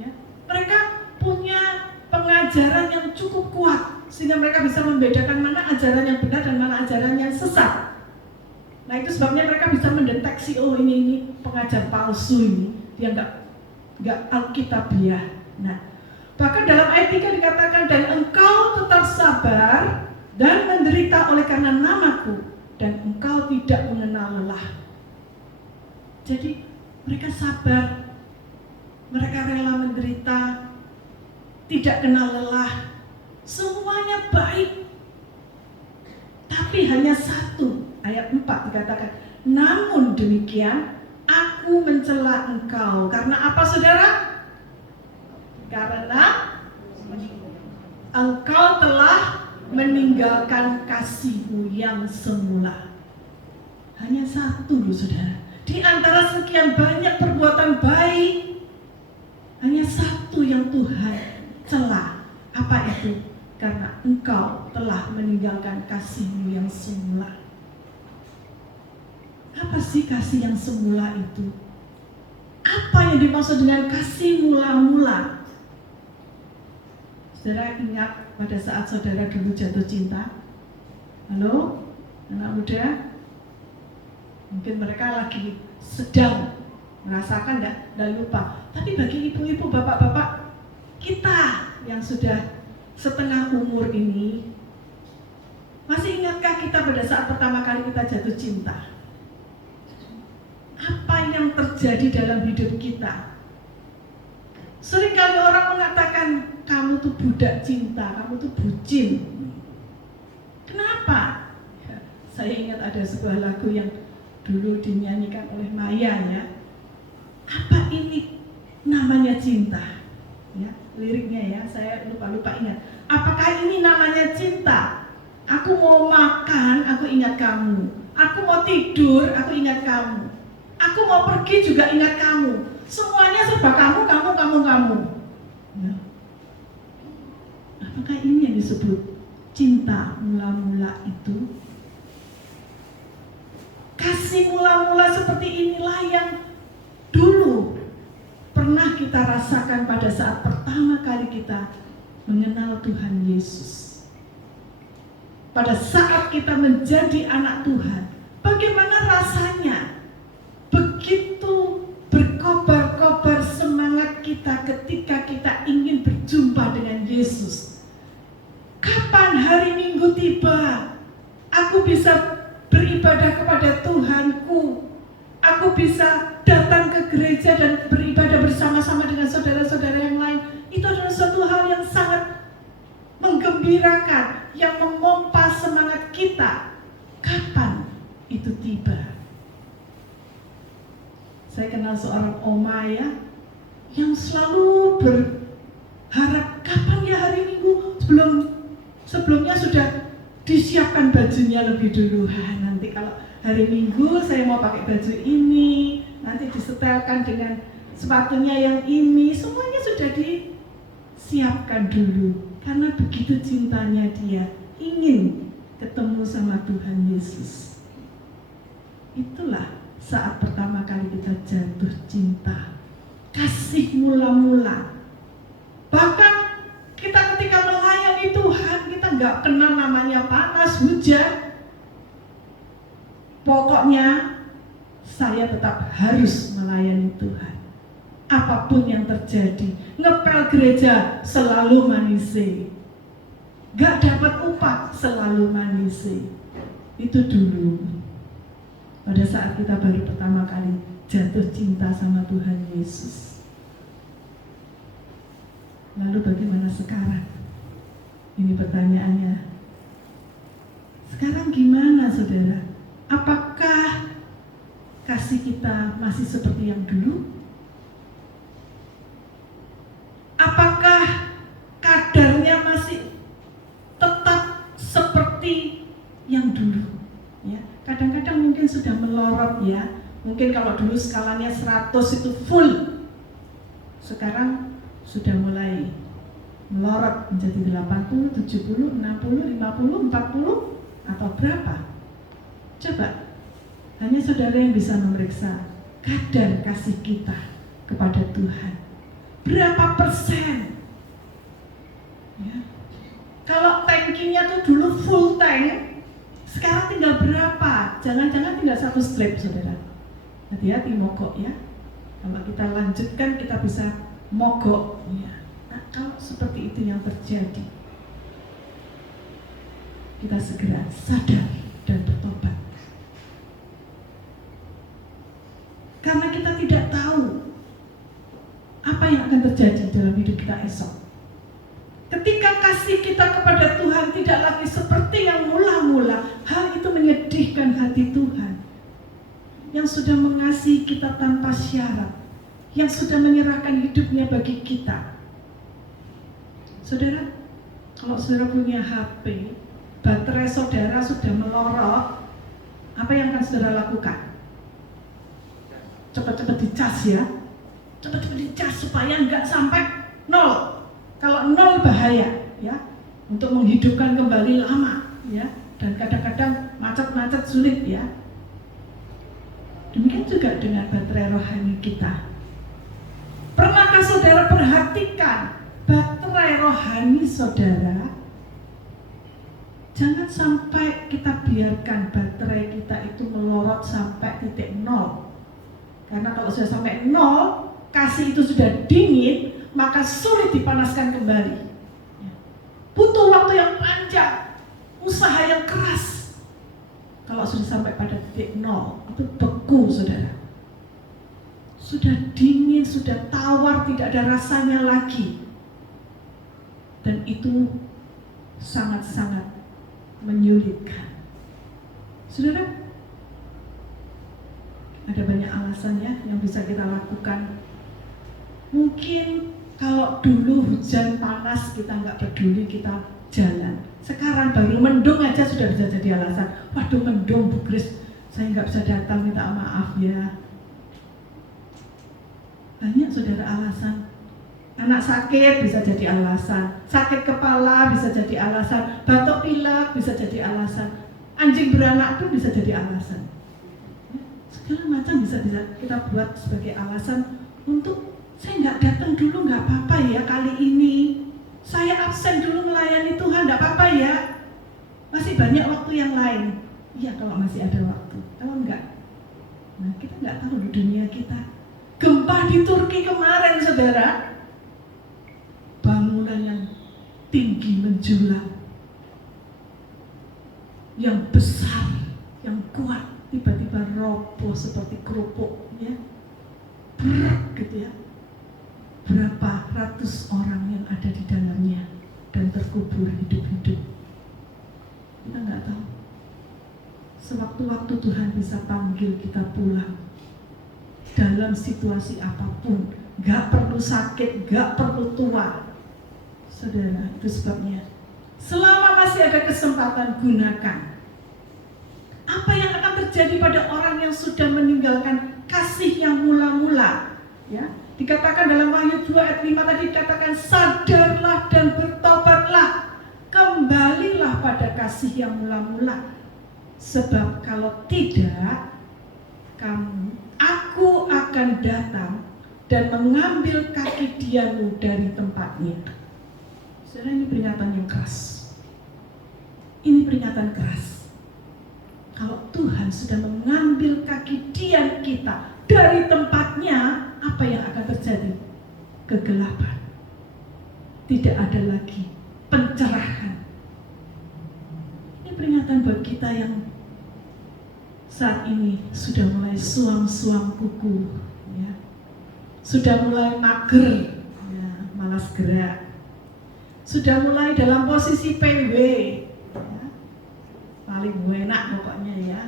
Ya. Mereka punya pengajaran yang cukup kuat sehingga mereka bisa membedakan mana ajaran yang benar dan mana ajaran yang sesat. Nah, itu sebabnya mereka bisa mendeteksi, oh ini pengajar palsu ini, dia nggak alkitabiah. Nah, bahkan dalam ayat 3 dikatakan, dan engkau tetap sabar dan menderita oleh karena namaku, dan engkau tidak mengenal lelah. Jadi mereka sabar, mereka rela menderita, tidak kenal lelah, semuanya baik. Tapi hanya satu, ayat 4 dikatakan, namun demikian aku mencela engkau. Karena apa, saudara? Karena engkau telah meninggalkan kasih-Mu yang semula. Hanya satu loh saudara. Di antara sekian banyak perbuatan baik, hanya satu yang Tuhan cela. Apa itu? Karena Engkau telah meninggalkan kasih-Mu yang semula. Apa sih kasih yang semula itu? Apa yang dimaksud dengan kasih mula-mula? Saudara ingat pada saat saudara dulu jatuh cinta? Halo, anak muda? Mungkin mereka lagi sedang merasakan, dan lupa. Tapi bagi ibu-ibu, bapak-bapak, kita yang sudah setengah umur ini, masih ingatkah kita pada saat pertama kali kita jatuh cinta? Apa yang terjadi dalam hidup kita? Seringkali orang mengatakan, kamu tuh budak cinta, kamu tuh bucin. Kenapa? Ya, saya ingat ada sebuah lagu yang dulu dinyanyikan oleh Maya ya. Apa ini namanya cinta? Ya, liriknya ya, saya lupa ingat. Apakah ini namanya cinta? Aku mau makan, aku ingat kamu. Aku mau tidur, aku ingat kamu. Aku mau pergi juga ingat kamu. Semuanya serba kamu. Ya. Apakah ini yang disebut cinta mula-mula itu? Kasih mula-mula seperti inilah yang dulu pernah kita rasakan pada saat pertama kali kita mengenal Tuhan Yesus. Pada saat kita menjadi anak Tuhan, bagaimana rasanya? Begitu berkobar-kobar semangat kita ketika kita ingin berjumpa dengan Yesus. Kapan hari Minggu tiba, aku bisa beribadah kepada Tuhanku. Aku bisa datang ke gereja dan beribadah bersama-sama dengan saudara-saudara yang lain. Itu adalah suatu hal yang sangat menggembirakan, yang memompa semangat kita. Kapan itu tiba? Saya kenal seorang oma ya, yang selalu berharap kapan ya hari Minggu, sebelumnya sudah disiapkan bajunya lebih dulu. Nanti kalau hari Minggu saya mau pakai baju ini, nanti disetelkan dengan sepatunya yang ini, semuanya sudah disiapkan dulu. Karena begitu cintanya dia ingin ketemu sama Tuhan Yesus. Itulah saat pertama kali kita jatuh cinta. Kasih mula-mula. Bahkan kita ketika melayani Tuhan, kita nggak kenal namanya panas, hujan. Pokoknya saya tetap harus melayani Tuhan. Apapun yang terjadi, ngepel gereja selalu manise. Gak dapat upah selalu manise. Itu dulu. Pada saat kita baru pertama kali jatuh cinta sama Tuhan Yesus. Lalu bagaimana sekarang? Ini pertanyaannya. Sekarang gimana saudara? Apakah kasih kita masih seperti yang dulu? Apakah kadarnya masih tetap seperti yang dulu? Ya, kadang-kadang mungkin sudah melorot ya. Mungkin kalau dulu skalanya 100 itu full. Sekarang sudah mulai melorot menjadi 80, 70, 60, 50, 40 atau berapa? Coba, hanya saudara yang bisa memeriksa kadar kasih kita kepada Tuhan. Berapa persen? Ya. Kalau tankinya tuh dulu full tank, sekarang tinggal berapa? Jangan-jangan tinggal 1 strip, saudara. Hati-hati mogok ya. Kalau kita lanjutkan, kita bisa mogok. Ya. Nah, kalau seperti itu yang terjadi, kita segera sadar dan bertobat. Karena kita tidak tahu apa yang akan terjadi dalam hidup kita esok. Ketika kasih kita kepada Tuhan tidak lagi seperti yang mula-mula, hal itu menyedihkan hati Tuhan yang sudah mengasihi kita tanpa syarat, yang sudah menyerahkan hidupnya bagi kita. Saudara, kalau saudara punya HP, baterai saudara sudah melorot, apa yang akan saudara lakukan? Cepat-cepat dicas ya, cepat-cepat dicas supaya nggak sampai nol. Kalau nol bahaya ya, untuk menghidupkan kembali lama ya, dan kadang-kadang macet-macet sulit ya. Demikian juga dengan baterai rohani kita. Pernahkah saudara perhatikan baterai rohani saudara? Jangan sampai kita biarkan baterai kita itu melorot sampai titik nol. Karena kalau sudah sampai nol, kasih itu sudah dingin, maka sulit dipanaskan kembali. Butuh waktu yang panjang, usaha yang keras. Kalau sudah sampai pada titik nol, itu beku saudara. Sudah dingin, sudah tawar, tidak ada rasanya lagi. Dan itu sangat-sangat menyulitkan. Saudara, ada banyak alasannya yang bisa kita lakukan. Mungkin kalau dulu hujan panas kita nggak peduli, kita jalan. Sekarang baru mendung aja sudah bisa jadi alasan. Waduh mendung Bu Kris, saya nggak bisa datang, minta maaf ya. Banyak saudara alasan. Anak sakit bisa jadi alasan, sakit kepala bisa jadi alasan, batuk pilek bisa jadi alasan, anjing beranak pun bisa jadi alasan. Segala macam bisa kita buat sebagai alasan untuk saya nggak datang dulu, nggak apa-apa ya kali ini. Saya absen dulu melayani Tuhan, nggak apa-apa ya. Masih banyak waktu yang lain. Iya kalau masih ada waktu. Kalau enggak, nah kita nggak tahu di dunia kita. Gempa di Turki kemarin, saudara, bangunan yang tinggi menjulang, yang besar, yang kuat, tiba-tiba roboh seperti kerupuk, ya, berat gitu ya. Berapa ratus orang yang ada di dalamnya dan terkubur hidup-hidup. Kita nggak tahu. Sewaktu-waktu Tuhan bisa panggil kita pulang dalam situasi apapun. Nggak perlu sakit, nggak perlu tua. Saudara, itu sebabnya selama masih ada kesempatan, gunakan. Apa yang akan terjadi pada orang yang sudah meninggalkan kasih yang mula-mula? Ya, dikatakan dalam Wahyu 2 ayat 5 tadi dikatakan sadarlah dan bertobatlah, kembalilah pada kasih yang mula-mula. Sebab kalau tidak, aku akan datang dan mengambil kaki diamu dari tempatnya. Saudara, ini peringatan yang keras. Ini peringatan keras. Kalau Tuhan sudah mengambil kaki dian kita dari tempatnya, apa yang akan terjadi? Kegelapan. Tidak ada lagi pencerahan. Ini peringatan buat kita yang saat ini sudah mulai suam-suam kuku, ya. Sudah mulai mager, ya, malas gerak. Sudah mulai dalam posisi PW, ya. Paling enak pokoknya ya,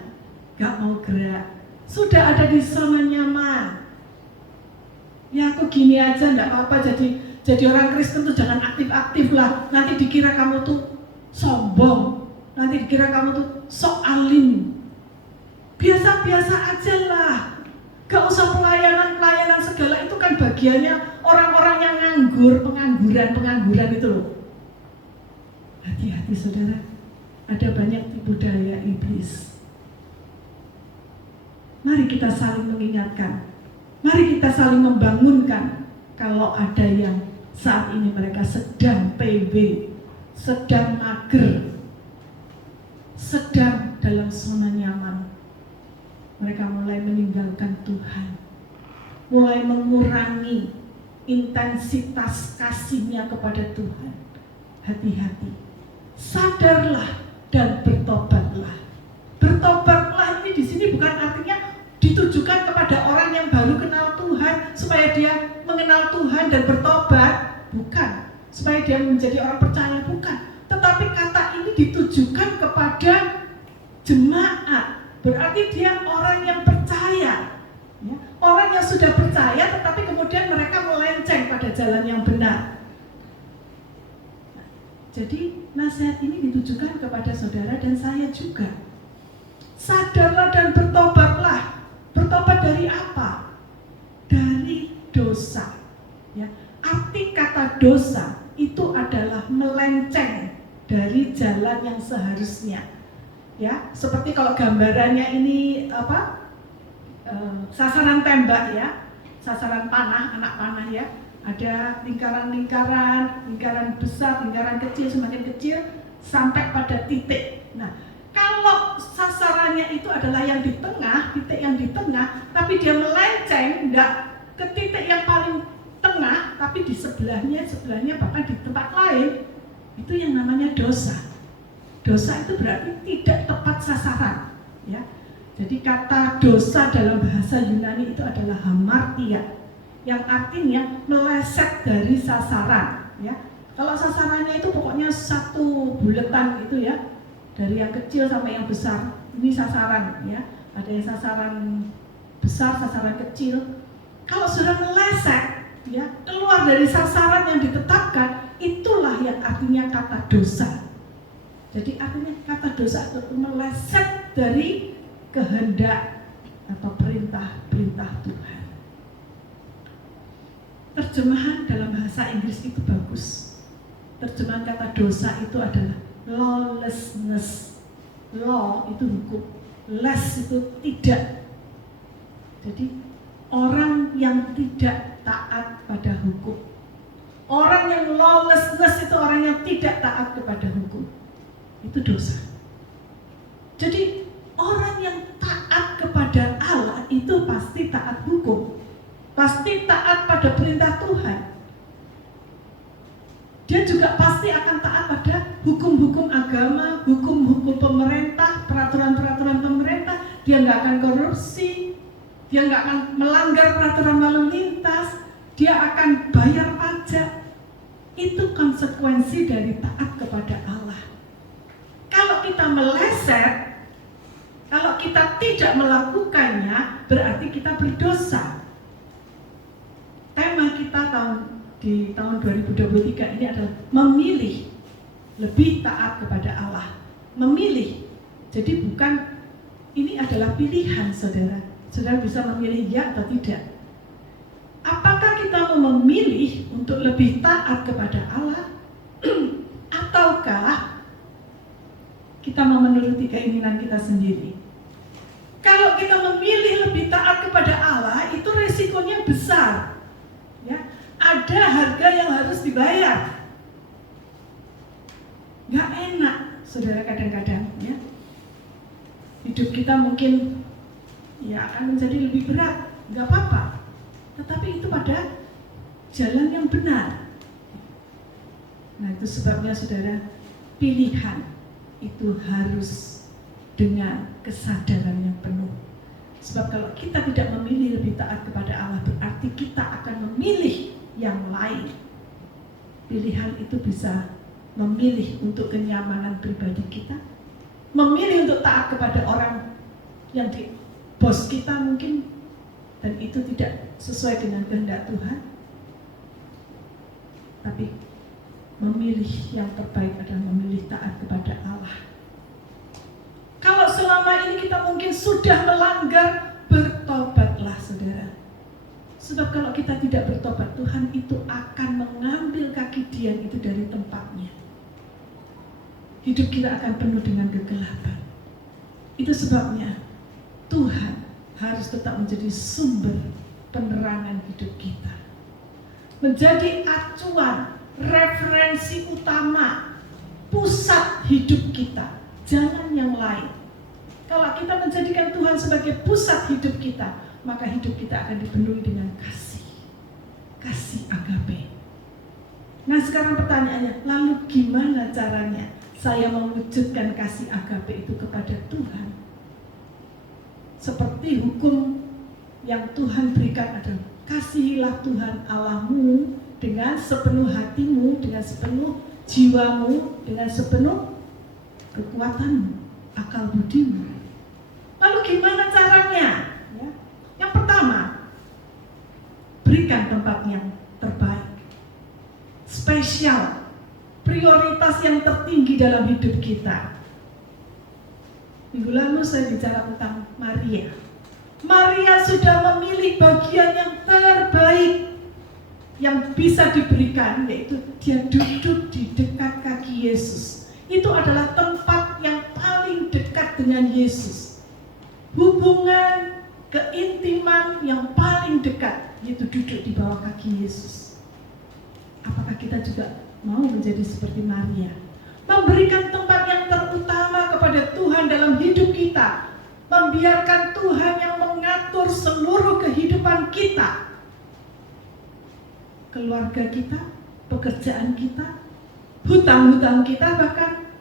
gak mau gerak. Sudah ada di zona nyaman. Ya aku gini aja, gak apa-apa, jadi orang Kristen tuh jangan aktif-aktif lah. Nanti dikira kamu tuh sombong, nanti dikira kamu tuh sok alim. Biasa-biasa aja lah. Gak usah pelayanan segala, itu kan bagiannya orang-orang yang nganggur, pengangguran itu loh. Hati-hati saudara, ada banyak tipu daya iblis. Mari kita saling mengingatkan, mari kita saling membangunkan. Kalau ada yang saat ini mereka sedang PW, sedang mager, sedang dalam zona nyaman, mereka mulai meninggalkan Tuhan, mulai mengurangi intensitas kasihnya kepada Tuhan. Hati-hati, sadarlah dan bertobatlah. Bertobatlah ini di sini bukan artinya ditujukan kepada orang yang baru kenal Tuhan supaya dia mengenal Tuhan dan bertobat, bukan. Supaya dia menjadi orang percaya, bukan. Tetapi kata ini ditujukan kepada jemaat. Berarti dia orang yang percaya, ya. Orang yang sudah percaya tetapi kemudian mereka melenceng pada jalan yang benar. Jadi nasihat ini ditujukan kepada saudara dan saya juga. Sadarlah dan bertobatlah. Bertobat dari apa? Dari dosa. Ya. Arti kata dosa itu adalah melenceng dari jalan yang seharusnya. Ya, seperti kalau gambarannya ini sasaran tembak ya, sasaran panah, anak panah ya. Ada lingkaran-lingkaran, lingkaran besar, lingkaran kecil, semakin kecil sampai pada titik. Nah, kalau sasarannya itu adalah yang di tengah, titik yang di tengah, tapi dia melenceng, enggak ke titik yang paling tengah, tapi di sebelahnya bahkan di tempat lain, itu yang namanya dosa. Dosa itu berarti tidak tepat sasaran, ya. Jadi kata dosa dalam bahasa Yunani itu adalah hamartia, yang artinya meleset dari sasaran, ya. Kalau sasarannya itu pokoknya satu buletan gitu ya, dari yang kecil sampai yang besar. Ini sasaran, ya. Ada yang sasaran besar, sasaran kecil. Kalau sudah meleset, ya, keluar dari sasaran yang ditetapkan, itulah yang artinya kata dosa. Jadi artinya kata dosa itu meleset dari kehendak atau perintah-perintah Tuhan. Terjemahan dalam bahasa Inggris itu bagus. Terjemahan kata dosa itu adalah lawlessness. Law itu hukum, less itu tidak. Jadi orang yang tidak taat pada hukum. Orang yang lawlessness itu orang yang tidak taat kepada hukum. Itu dosa. Jadi orang yang taat kepada Allah itu pasti taat hukum. Pasti taat pada perintah Tuhan. Dia juga pasti akan taat pada hukum-hukum agama, hukum-hukum pemerintah, peraturan-peraturan pemerintah. Dia nggak akan korupsi, dia nggak akan melanggar peraturan lalu lintas, dia akan bayar pajak. Itu konsekuensi dari taat kepada Allah. Kalau kita meleset, kalau kita tidak melakukannya, berarti kita berdosa. Tema kita di tahun 2023 ini adalah memilih lebih taat kepada Allah. Memilih. Jadi bukan, ini adalah pilihan saudara. Saudara bisa memilih ya atau tidak. Apakah kita mau memilih untuk lebih taat kepada Allah ataukah kita mau menuruti keinginan kita sendiri? Kalau kita memilih lebih taat kepada Allah, itu resikonya besar. Ya, ada harga yang harus dibayar. Gak enak, saudara, kadang-kadang ya. Hidup kita mungkin ya akan menjadi lebih berat, gak apa-apa. Tetapi itu pada jalan yang benar. Nah, itu sebabnya saudara, pilihan itu harus dengan kesadaran yang penuh. Sebab kalau kita tidak memilih lebih taat kepada Allah, berarti kita akan memilih yang lain. Pilihan itu bisa memilih untuk kenyamanan pribadi kita, memilih untuk taat kepada orang yang di bos kita mungkin, dan itu tidak sesuai dengan kehendak Tuhan. Tapi memilih yang terbaik adalah memilih taat kepada Allah. Kalau selama ini kita mungkin sudah melanggar, bertobatlah saudara. Sebab kalau kita tidak bertobat, Tuhan itu akan mengambil kaki Dian itu dari tempatnya. Hidup kita akan penuh dengan kegelapan. Itu sebabnya Tuhan harus tetap menjadi sumber penerangan hidup kita. Menjadi acuan, referensi utama, pusat hidup kita. Jangan yang lain. Kalau kita menjadikan Tuhan sebagai pusat hidup kita, maka hidup kita akan dipenuhi dengan kasih. Kasih agape. Nah, sekarang pertanyaannya, lalu gimana caranya saya mewujudkan kasih agape itu kepada Tuhan? Seperti hukum yang Tuhan berikan adalah kasihilah Tuhan Allahmu dengan sepenuh hatimu, dengan sepenuh jiwamu, dengan sepenuh kekuatanmu, akal budimu. Lalu gimana caranya? Ya. Yang pertama, berikan tempat yang terbaik, spesial, prioritas yang tertinggi dalam hidup kita. Minggu lalu saya bicara tentang Maria. Maria sudah memilih bagian yang terbaik yang bisa diberikan, yaitu dia duduk di dekat kaki Yesus. Itu adalah tempat yang paling dekat dengan Yesus. Hubungan, keintiman yang paling dekat, yaitu duduk di bawah kaki Yesus. Apakah kita juga mau menjadi seperti Maria? Memberikan tempat yang terutama kepada Tuhan dalam hidup kita. Membiarkan Tuhan yang mengatur seluruh kehidupan kita. Keluarga kita, pekerjaan kita, hutang-hutang kita, bahkan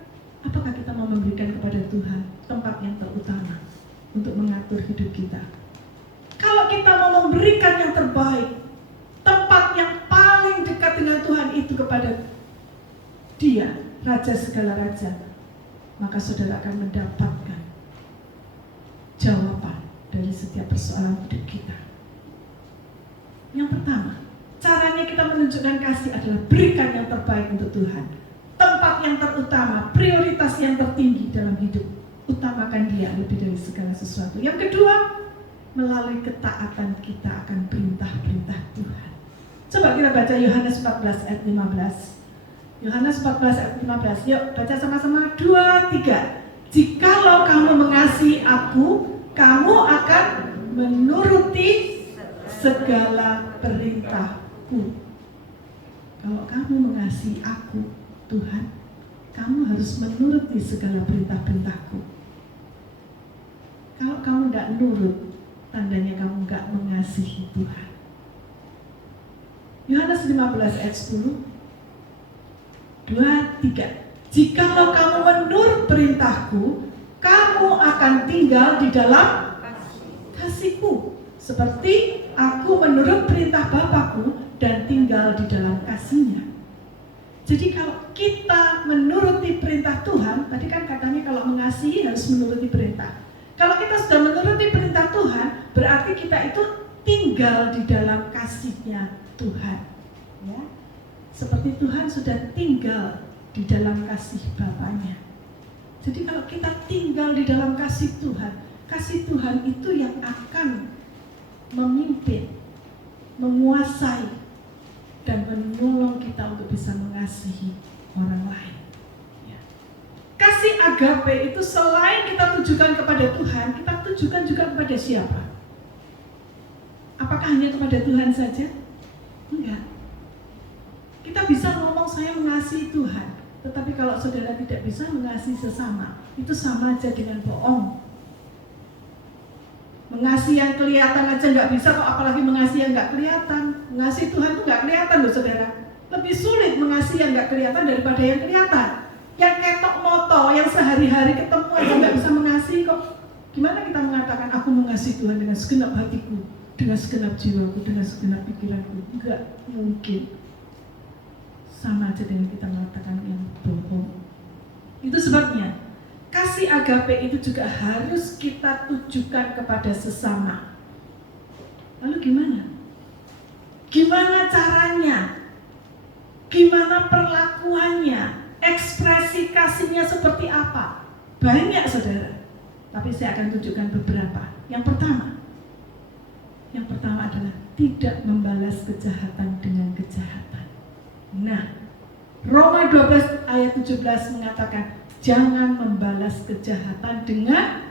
apakah kita mau memberikan kepada Tuhan tempat yang terutama untuk mengatur hidup kita? Kalau kita mau memberikan yang terbaik, tempat yang paling dekat dengan Tuhan itu kepada Dia, Raja segala raja, maka saudara akan mendapatkan jawaban dari setiap persoalan hidup kita. Yang pertama, caranya kita menunjukkan kasih adalah berikan yang terbaik untuk Tuhan. Tempat yang terutama, prioritas yang tertinggi dalam hidup. Utamakan Dia lebih dari segala sesuatu. Yang kedua, melalui ketaatan kita akan perintah-perintah Tuhan. Coba kita baca Yohanes 14 ayat 15. Yohanes 14 ayat 15. Yuk baca sama-sama. 2, 3. Jikalau kamu mengasihi aku, kamu akan menuruti segala perintahku. Kalau kamu mengasihi aku, Tuhan, kamu harus menuruti segala perintah-perintahku. Kalau kamu tidak nurut, tandanya kamu tidak mengasihi Tuhan. Yohanes 15 ayat 10. 2, 3. Jikalau kamu menurut perintahku, kamu akan tinggal di dalam kasihku, seperti aku menurut perintah Bapakku dan tinggal di dalam kasihnya. Jadi kalau kita menuruti perintah Tuhan, tadi kan katanya kalau mengasihi harus menuruti perintah. Kalau kita sudah menuruti perintah Tuhan, berarti kita itu tinggal di dalam kasihnya Tuhan. Ya. Seperti Tuhan sudah tinggal di dalam kasih Bapaknya. Jadi kalau kita tinggal di dalam kasih Tuhan itu yang akan memimpin, menguasai, dan menolong kita untuk bisa mengasihi orang lain. Ya. Kasih agape itu selain kita tujukan kepada Tuhan, kita tujukan juga kepada siapa? Apakah hanya kepada Tuhan saja? Enggak. Kita bisa ngomong saya mengasihi Tuhan, tetapi kalau saudara tidak bisa mengasihi sesama, itu sama aja dengan bohong. Mengasihi yang kelihatan aja nggak bisa, kok apalagi mengasihi yang nggak kelihatan. Mengasihi Tuhan itu nggak kelihatan loh saudara. Lebih sulit mengasihi yang nggak kelihatan daripada yang kelihatan. Yang ketok moto, yang sehari-hari ketemu aja nggak bisa mengasihi kok. Gimana kita mengatakan aku mengasihi Tuhan dengan segenap hatiku, dengan segenap jiwaku, dengan segenap pikiranku? Nggak mungkin. Sama aja dengan kita mengatakan yang bohong. Itu sebabnya kasih agape itu juga harus kita tujukan kepada sesama. Lalu gimana? Gimana caranya? Gimana perlakuannya? Ekspresi kasihnya seperti apa? Banyak saudara. Tapi saya akan tunjukkan beberapa. Yang pertama adalah tidak membalas kejahatan dengan kejahatan. Nah, Roma 12 ayat 17 mengatakan jangan membalas kejahatan dengan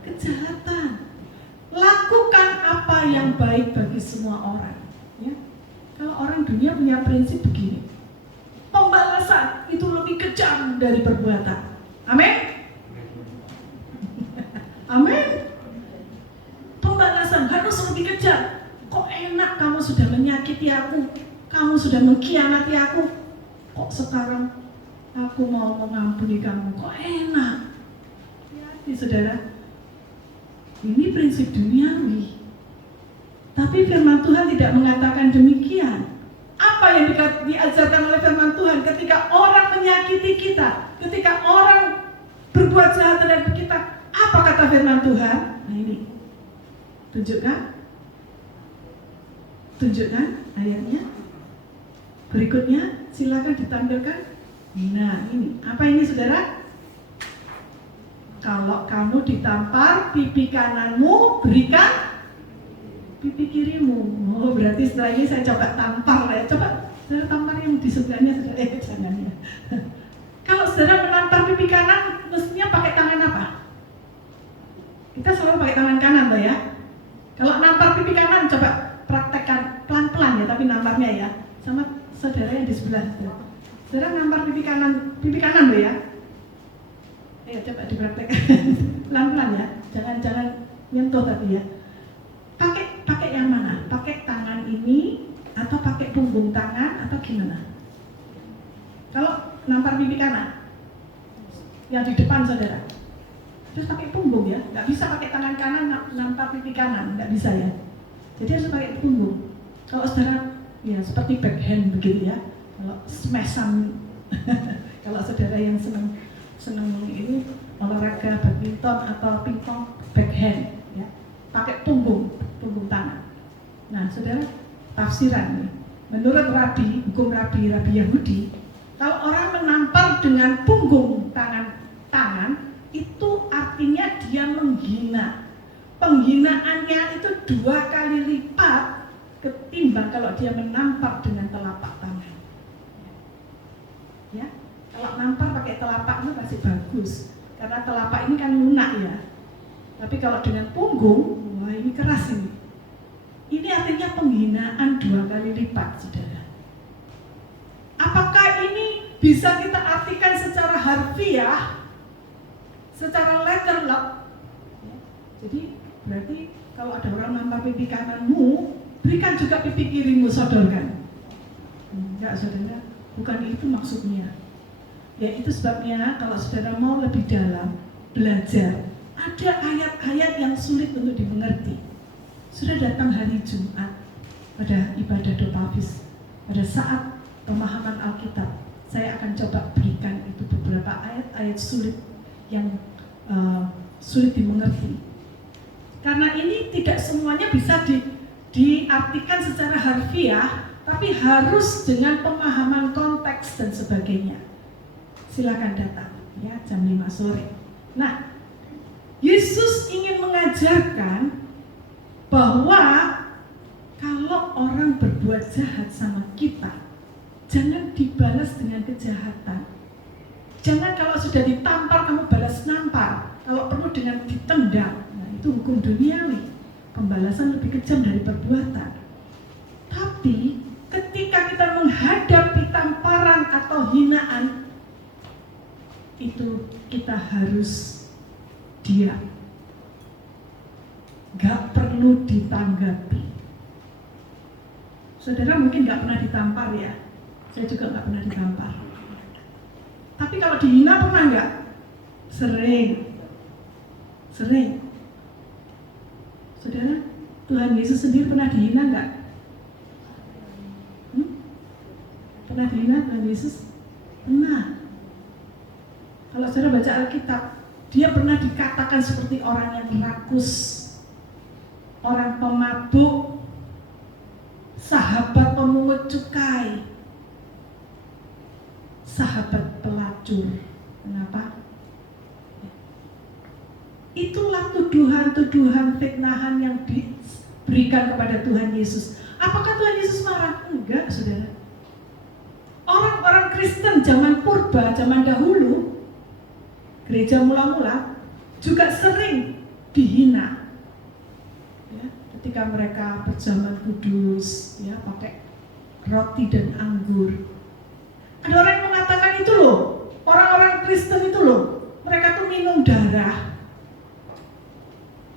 kejahatan. Lakukan apa yang baik bagi semua orang. Ya. Kalau orang dunia punya prinsip begini, pembalasan itu lebih kejam dari perbuatan. Amin. Amin. Pembalasan harus lebih kejam. Kok enak kamu sudah menyakiti aku, kamu sudah mengkhianati aku, kok sekarang aku mau mengampuni kamu, kok enak. Hati saudara, ini prinsip duniawi. Tapi firman Tuhan tidak mengatakan demikian. Apa yang diajarkan oleh firman Tuhan ketika orang menyakiti kita, ketika orang berbuat jahat terhadap kita, apa kata firman Tuhan? Nah ini, tunjukkan ayatnya. Berikutnya silakan ditampilkan. Nah ini, apa ini saudara? Kalau kamu ditampar pipi kananmu, berikan pipi kirimu. Oh berarti setelah ini saya coba tampar ya. Coba saudara tampar yang di sebelahnya saudara. Jangan ya. Kalau saudara menampar pipi kanan, mestinya pakai tangan apa? Kita selalu pakai tangan kanan Pak ya. Kalau nampar pipi kanan, coba praktekkan pelan-pelan ya, tapi namparnya ya. Sama saudara yang di sebelah. Saudara nampar pipi kanan Pak ya. Ayo coba dipraktekkan pelan-pelan ya. Jangan nyentuh tadi ya. Pakai yang mana? Pakai tangan ini atau pakai punggung tangan atau gimana? Kalau nampar pipi kanan yang di depan saudara, terus pakai punggung ya, nggak bisa pakai tangan kanan nampar pipi kanan, nggak bisa ya. Jadi harus pakai punggung. Kalau saudara ya seperti backhand begitu ya. Kalau smashan, kalau saudara yang senang ini olahraga badminton atau pingpong backhand ya, pakai punggung tangan. Nah saudara, tafsiran nih, menurut hukum Rabi Yahudi, kalau orang menampar dengan punggung tangan itu artinya dia menghina. Penghinaannya itu 2 kali lipat ketimbang kalau dia menampar dengan telapak tangan. Ya, kalau nampar pakai telapak itu masih bagus, karena telapak ini kan lunak ya. Tapi kalau dengan punggung, wah ini keras ini. Ini artinya penghinaan 2 kali lipat, saudara. Apakah ini bisa kita artikan secara harfiah, secara letter lock? Ya, jadi berarti kalau ada orang nampar pipi kananmu, berikan juga pipi kirimu, sodorkan. Enggak saudara, bukan itu maksudnya. Ya itu sebabnya kalau saudara mau lebih dalam belajar, ada ayat-ayat yang sulit untuk dimengerti. Sudah datang hari Jumat pada ibadah Dotafis, pada saat pemahaman Alkitab, saya akan coba berikan itu beberapa ayat-ayat sulit yang sulit dimengerti. Karena ini tidak semuanya bisa diartikan secara harfiah, tapi harus dengan pemahaman konteks dan sebagainya. Silakan datang ya jam 5 sore. Nah, Yesus ingin mengajarkan bahwa kalau orang berbuat jahat sama kita, jangan dibalas dengan kejahatan. Jangan kalau sudah ditampar kamu balas nampar, kalau perlu dengan ditendang. Nah, itu hukum duniawi. Pembalasan lebih kejam dari perbuatan. Tapi ketika kita menghadapi tamparan atau hinaan, itu kita harus diam. Gak perlu ditanggapi. Saudara mungkin gak pernah ditampar ya. Saya juga gak pernah ditampar. Tapi kalau dihina pernah gak? Sering. Saudara, Tuhan Yesus sendiri pernah dihina gak? Pernah dihina Tuhan Yesus? Pernah. Kalau saudara baca Alkitab, dia pernah dikatakan seperti orang yang rakus, orang pemabuk, sahabat pemungut cukai, sahabat pelacur. Kenapa? Itulah tuduhan-tuduhan fitnahan yang diberikan kepada Tuhan Yesus. Apakah Tuhan Yesus marah? Enggak, saudara. Orang-orang Kristen zaman purba, zaman dahulu, gereja mula-mula juga sering dihina. Ya, ketika mereka berjaman kudus, ya pakai roti dan anggur. Ada orang yang mengatakan itu loh, orang-orang Kristen itu loh, mereka tuh minum darah.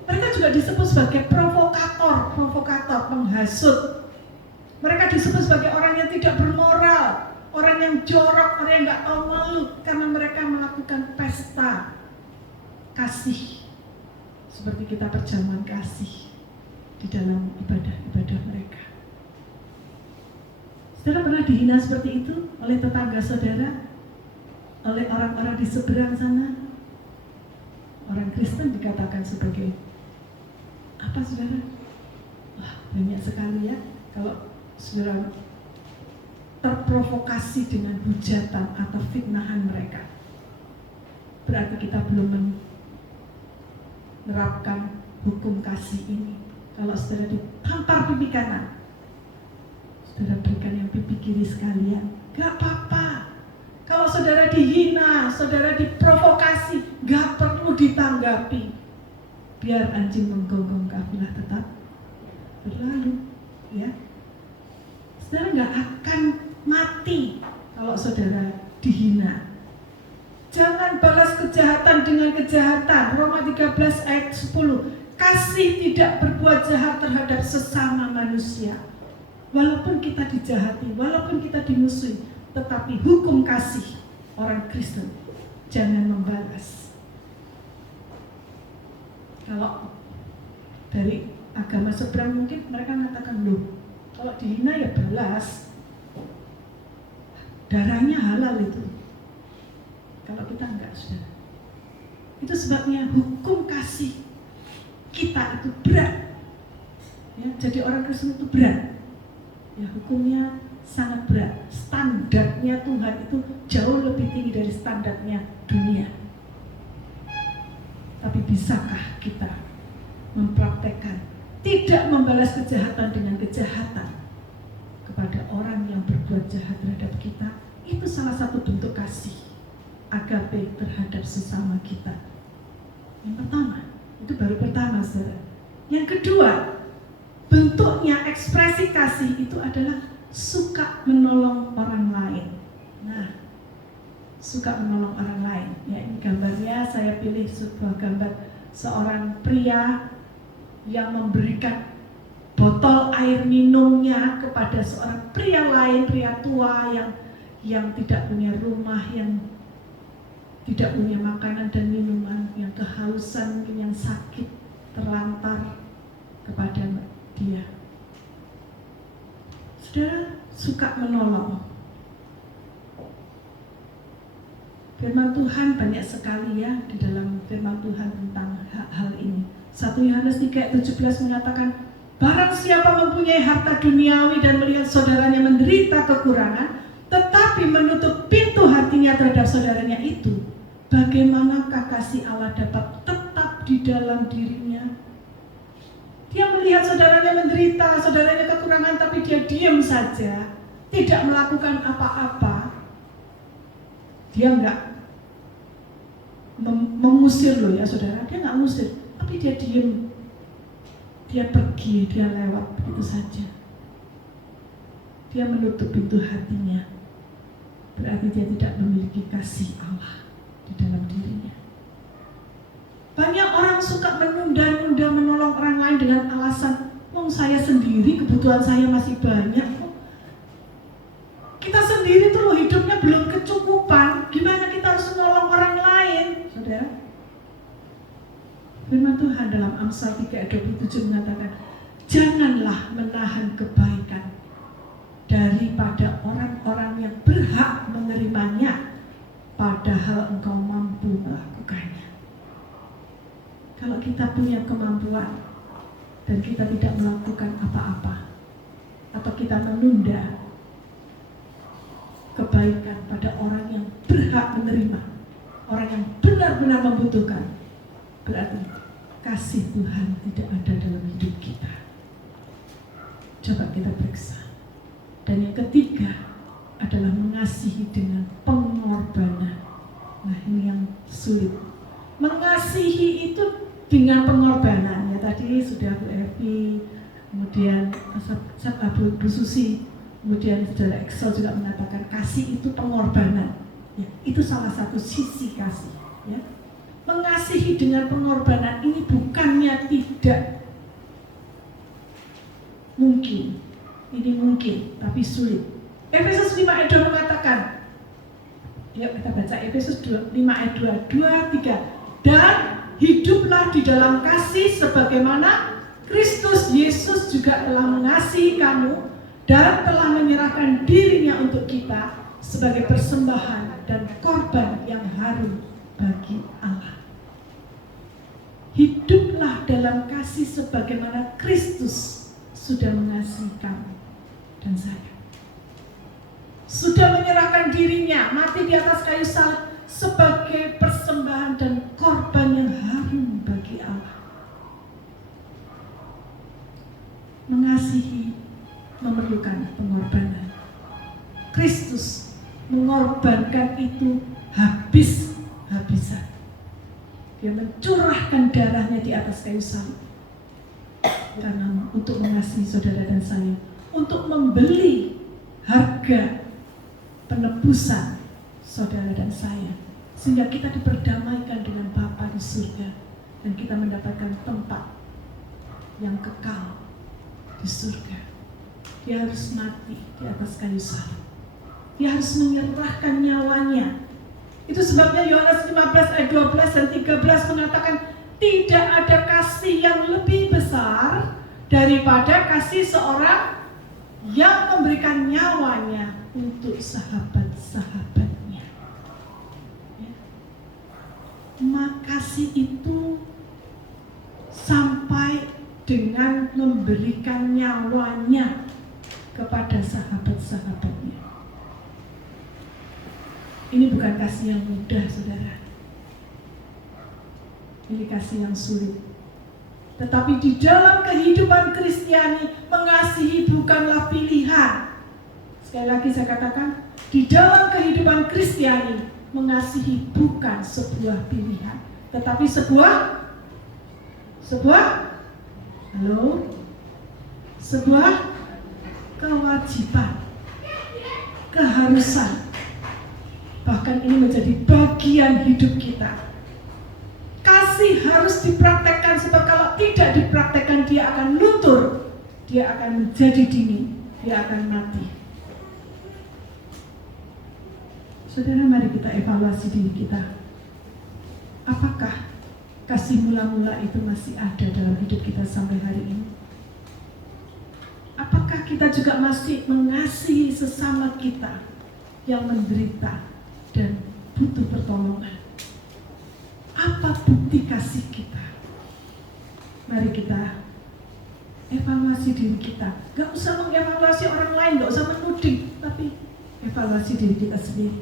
Mereka juga disebut sebagai provokator, penghasut. Mereka disebut sebagai orang yang tidak bermoral, orang yang jorok, orang yang nggak tahu malu, karena mereka melakukan pesta kasih, seperti kita berjamuan kasih di dalam ibadah-ibadah mereka. Saudara pernah dihina seperti itu oleh tetangga saudara, oleh orang-orang di seberang sana? Orang Kristen dikatakan sebagai apa, saudara? Wah, banyak sekali ya. Kalau saudara terprovokasi dengan hujatan atau fitnahan mereka, berarti kita belum menerapkan hukum kasih ini. Kalau saudara ditampar pipi kanan, saudara berikan yang pipi kiri sekalian, gak apa-apa. Kalau saudara dihina, saudara diprovokasi, gak perlu ditanggapi. Biar anjing menggonggong kafilah tetap berlalu, ya. Saudara gak akan mati kalau saudara dihina. Jangan balas kejahatan dengan kejahatan. Roma 13 ayat 10. Kasih tidak berbuat jahat terhadap sesama manusia. Walaupun kita dijahati, walaupun kita dimusuhi, tetapi hukum kasih orang Kristen, jangan membalas. Kalau dari agama seberang mungkin mereka mengatakan, loh, kalau dihina ya balas, darahnya halal itu. Kalau kita enggak, saudara. Itu sebabnya hukum kasih kita itu berat. Ya, jadi orang Kristen itu berat. Ya, hukumnya sangat berat. Standarnya Tuhan itu jauh lebih tinggi dari standarnya dunia. Tapi bisakah kita mempraktekkan tidak membalas kejahatan dengan kejahatan kepada orang yang berbuat jahat terhadap kita? Itu salah satu bentuk kasih agape terhadap sesama kita. Yang pertama, itu baru pertama, saudara. Yang kedua, bentuknya ekspresi kasih itu adalah suka menolong orang lain. Nah, suka menolong orang lain. Ya, ini gambarnya saya pilih sebuah gambar seorang pria yang memberikan botol air minumnya kepada seorang pria lain, pria tua yang tidak punya rumah, yang tidak punya makanan dan minuman, yang kehausan, mungkin yang sakit, terlantar, kepada dia. Saudara suka menolong. Firman Tuhan banyak sekali ya di dalam firman Tuhan tentang hal ini. 1 Yohanes 3 ayat 17 mengatakan, barang siapa mempunyai harta duniawi dan melihat saudaranya menderita kekurangan, tetapi menutup pintu hatinya terhadap saudaranya itu, bagaimanakah kasih Allah dapat tetap di dalam dirinya? Dia melihat saudaranya menderita, saudaranya kekurangan, tapi dia diam saja, tidak melakukan apa-apa. Dia enggak mengusir loh ya saudara, dia enggak mengusir, tapi dia diam, dia pergi, dia lewat begitu saja. Dia menutup pintu hatinya, berarti dia tidak memiliki kasih Allah di dalam dirinya. Banyak orang suka menunda-nunda menolong orang lain dengan alasan, saya sendiri kebutuhan saya masih banyak. Kita sendiri tuh loh hidupnya belum kecukupan, gimana kita harus menolong orang lain, saudara? Firman Tuhan dalam Amsal 3 ayat 27 mengatakan, janganlah menahan kebaikan daripada orang-orang yang berhak menerimanya, padahal engkau mampu melakukannya. Kalau kita punya kemampuan dan kita tidak melakukan apa-apa, atau kita menunda kebaikan pada orang yang berhak menerima, orang yang benar-benar membutuhkan, berarti kasih Tuhan tidak ada dalam hidup kita. Coba kita periksa. Dan yang ketiga adalah mengasihi dengan pengorbanan. Nah, ini yang sulit. Mengasihi itu dengan pengorbanan. Ya tadi sudah Bu Evi, kemudian Bu Susi, kemudian Saudara Excel juga mengatakan kasih itu pengorbanan. Ya, itu salah satu sisi kasih. Ya. Mengasihi dengan pengorbanan ini bukannya tidak mungkin. Ini mungkin, tapi sulit. Efesus 5 ayat 2 mengatakan, ya kita baca Efesus 5 ayat 2, 3. Dan hiduplah di dalam kasih sebagaimana Kristus Yesus juga telah mengasihi kamu dan telah menyerahkan dirinya untuk kita sebagai persembahan dan korban yang harum bagi Allah. Hiduplah dalam kasih sebagaimana Kristus sudah mengasihi kamu dan saya. sudah menyerahkan dirinya mati di atas kayu salib sebagai persembahan dan korban yang harum bagi Allah. Mengasihi memerlukan pengorbanan. Kristus mengorbankan itu habis-habisan. Dia mencurahkan darahnya di atas kayu salib karena untuk mengasihi saudara dan saya, untuk membeli harga penebusan saudara dan saya, sehingga kita diperdamaikan dengan Bapa di surga dan kita mendapatkan tempat yang kekal di surga. Dia harus mati di atas kayu salib. Dia harus menyerahkan nyawanya. Itu sebabnya Yohanes 15 ayat 12 dan 13 mengatakan tidak ada kasih yang lebih besar daripada kasih seorang yang memberikan nyawanya untuk sahabat-sahabatnya. Ya. Makasih itu sampai dengan memberikan nyawanya kepada sahabat-sahabatnya. Ini bukan kasih yang mudah, saudara. Ini kasih yang sulit. Tetapi di dalam kehidupan Kristiani, mengasihi bukanlah pilihan. Sekali lagi saya katakan, di dalam kehidupan Kristiani, mengasihi bukan sebuah pilihan, tetapi sebuah kewajiban, keharusan. Bahkan ini menjadi bagian hidup kita. Kasih harus dipraktekkan, sebab kalau tidak dipraktekkan dia akan luntur, dia akan menjadi dingin, dia akan mati. Saudara, mari kita evaluasi diri kita. Apakah kasih mula-mula itu masih ada dalam hidup kita sampai hari ini? Apakah kita juga masih mengasihi sesama kita yang menderita dan butuh pertolongan? Apa bukti kasih kita? Mari kita evaluasi diri kita. Gak usah mengevaluasi orang lain, gak usah menuding, tapi evaluasi diri kita sendiri.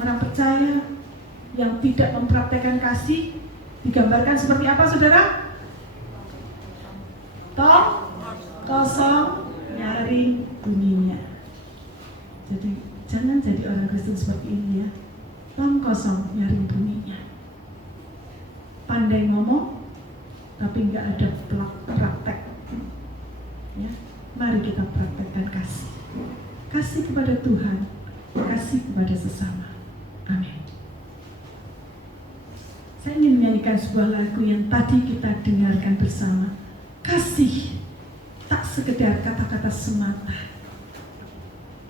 Orang percaya yang tidak mempraktekkan kasih digambarkan seperti apa, saudara? Tong kosong nyaring bunyinya. Jadi jangan jadi orang Kristen seperti ini ya. Tong kosong nyaring bunyinya. Pandai ngomong tapi nggak ada praktek. Ya, mari kita praktekkan kasih. Kasih kepada Tuhan, kasih kepada sesama. Amin. Saya ingin menyanyikan sebuah lagu yang tadi kita dengarkan bersama. Kasih tak sekedar kata-kata semata,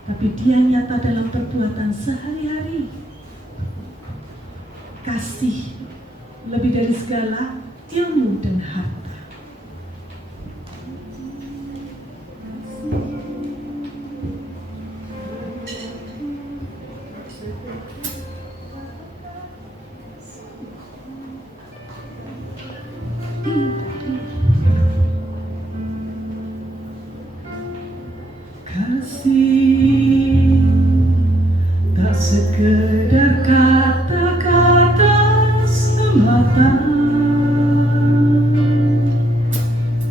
tapi dia nyata dalam perbuatan sehari-hari. Kasih lebih dari segala ilmu dan harta. Kasih tak sekedar kata-kata semata,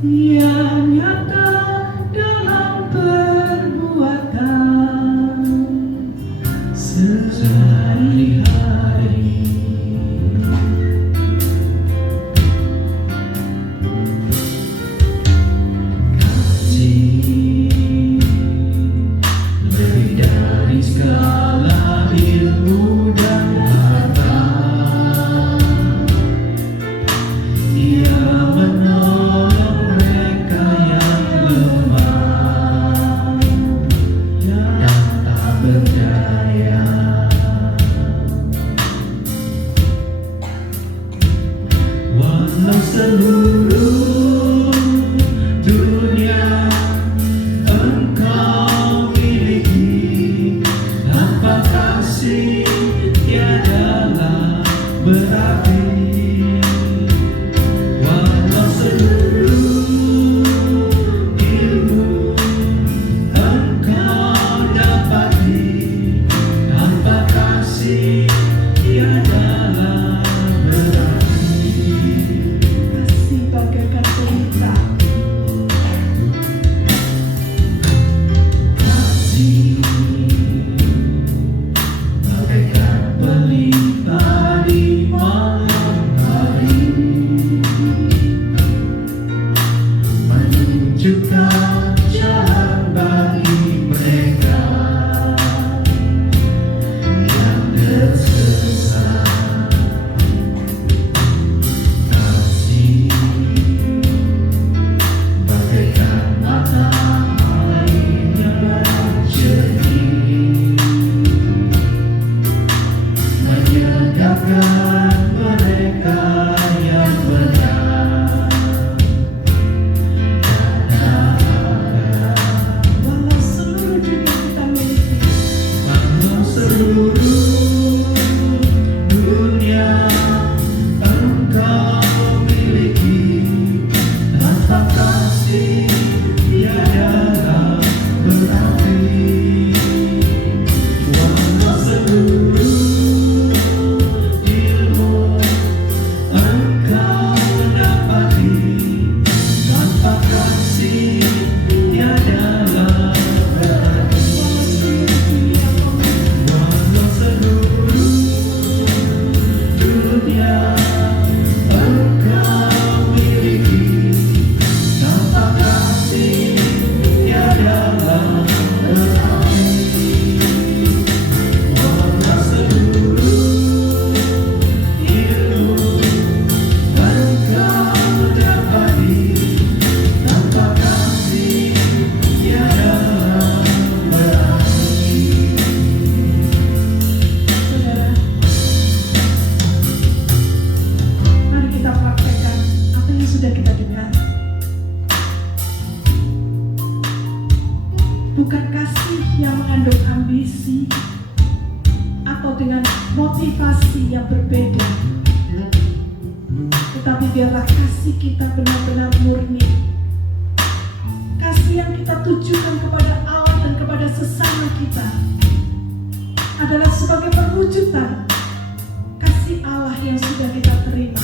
ia nyata dalam perbuatan sehari-hari. Segala ilmu dan harta, ia menolong mereka yang lemah dan tak berdaya. Walau seluruh dunia engkau miliki, tanpa kasih tiadalah berarti. Walau seluruh ilmu engkau kasih tiadalah berarti. Kasih bagaikan pelita, Kasih bagaikan pelita di malam hari, menunjukkan jalan bagi mereka yang tersesat. Kasih bagaikan matahari yang berjernih, menyegapkan mereka yang benar. walau seluruh dunia kita miliki, Walau seluruh dunia engkau miliki, tanpa kasih tiadalah berarti. Walau seluruh ilmu engkau dapati, tanpa kasih tiadalah berarti. Walau seluruh dunia engkau miliki, tanpa kasih tiadalah berarti. Walau seluruh ilmu engkau dapati, tanpa kasih tiadalah berarti. saudara, mari kita praktekkan apa yang sudah kita dengar. Bukan kasih yang mengandung ambisi atau dengan motivasi yang berbeda, tetapi biarlah kasih kita benar-benar murni. Kasih yang kita tujukan kepada Allah dan kepada sesama kita adalah sebagai perwujudan kasih Allah yang sudah kita terima.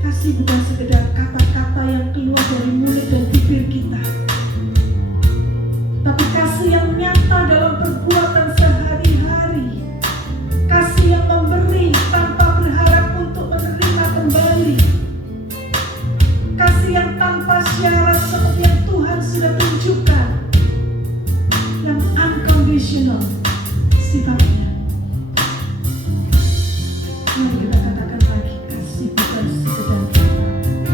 Kasih bukan sekedar kata-kata yang keluar dari mulut dan bibir kita, tapi kasih yang nyata dalam perbuatan sehari-hari. Kasih yang memberi tanpa berharap untuk menerima kembali. Kasih yang tanpa syarat seperti yang Tuhan sudah tunjukkan, yang unconditional sifatnya. Mari kita katakan lagi, kasih bukan sekedar kata,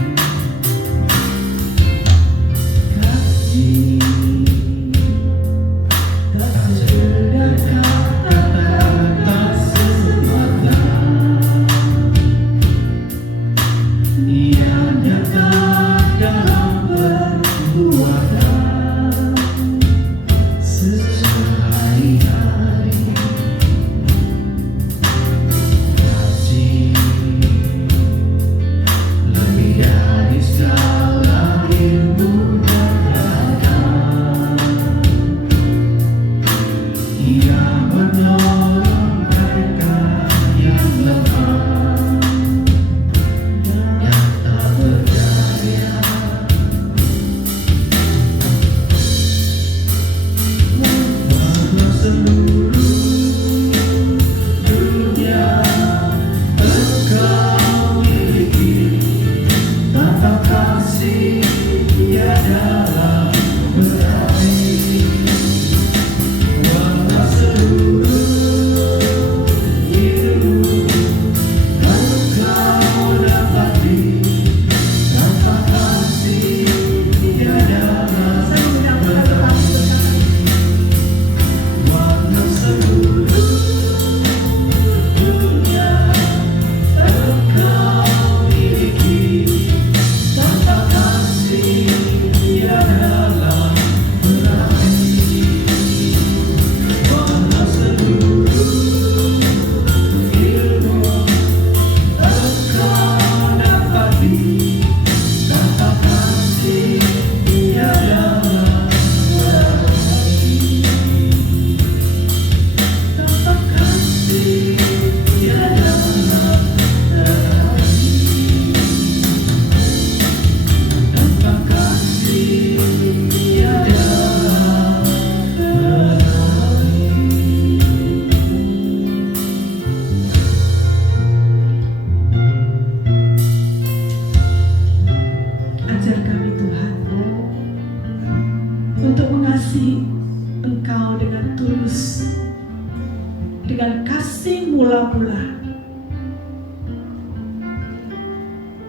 dengan kasih mula-mula.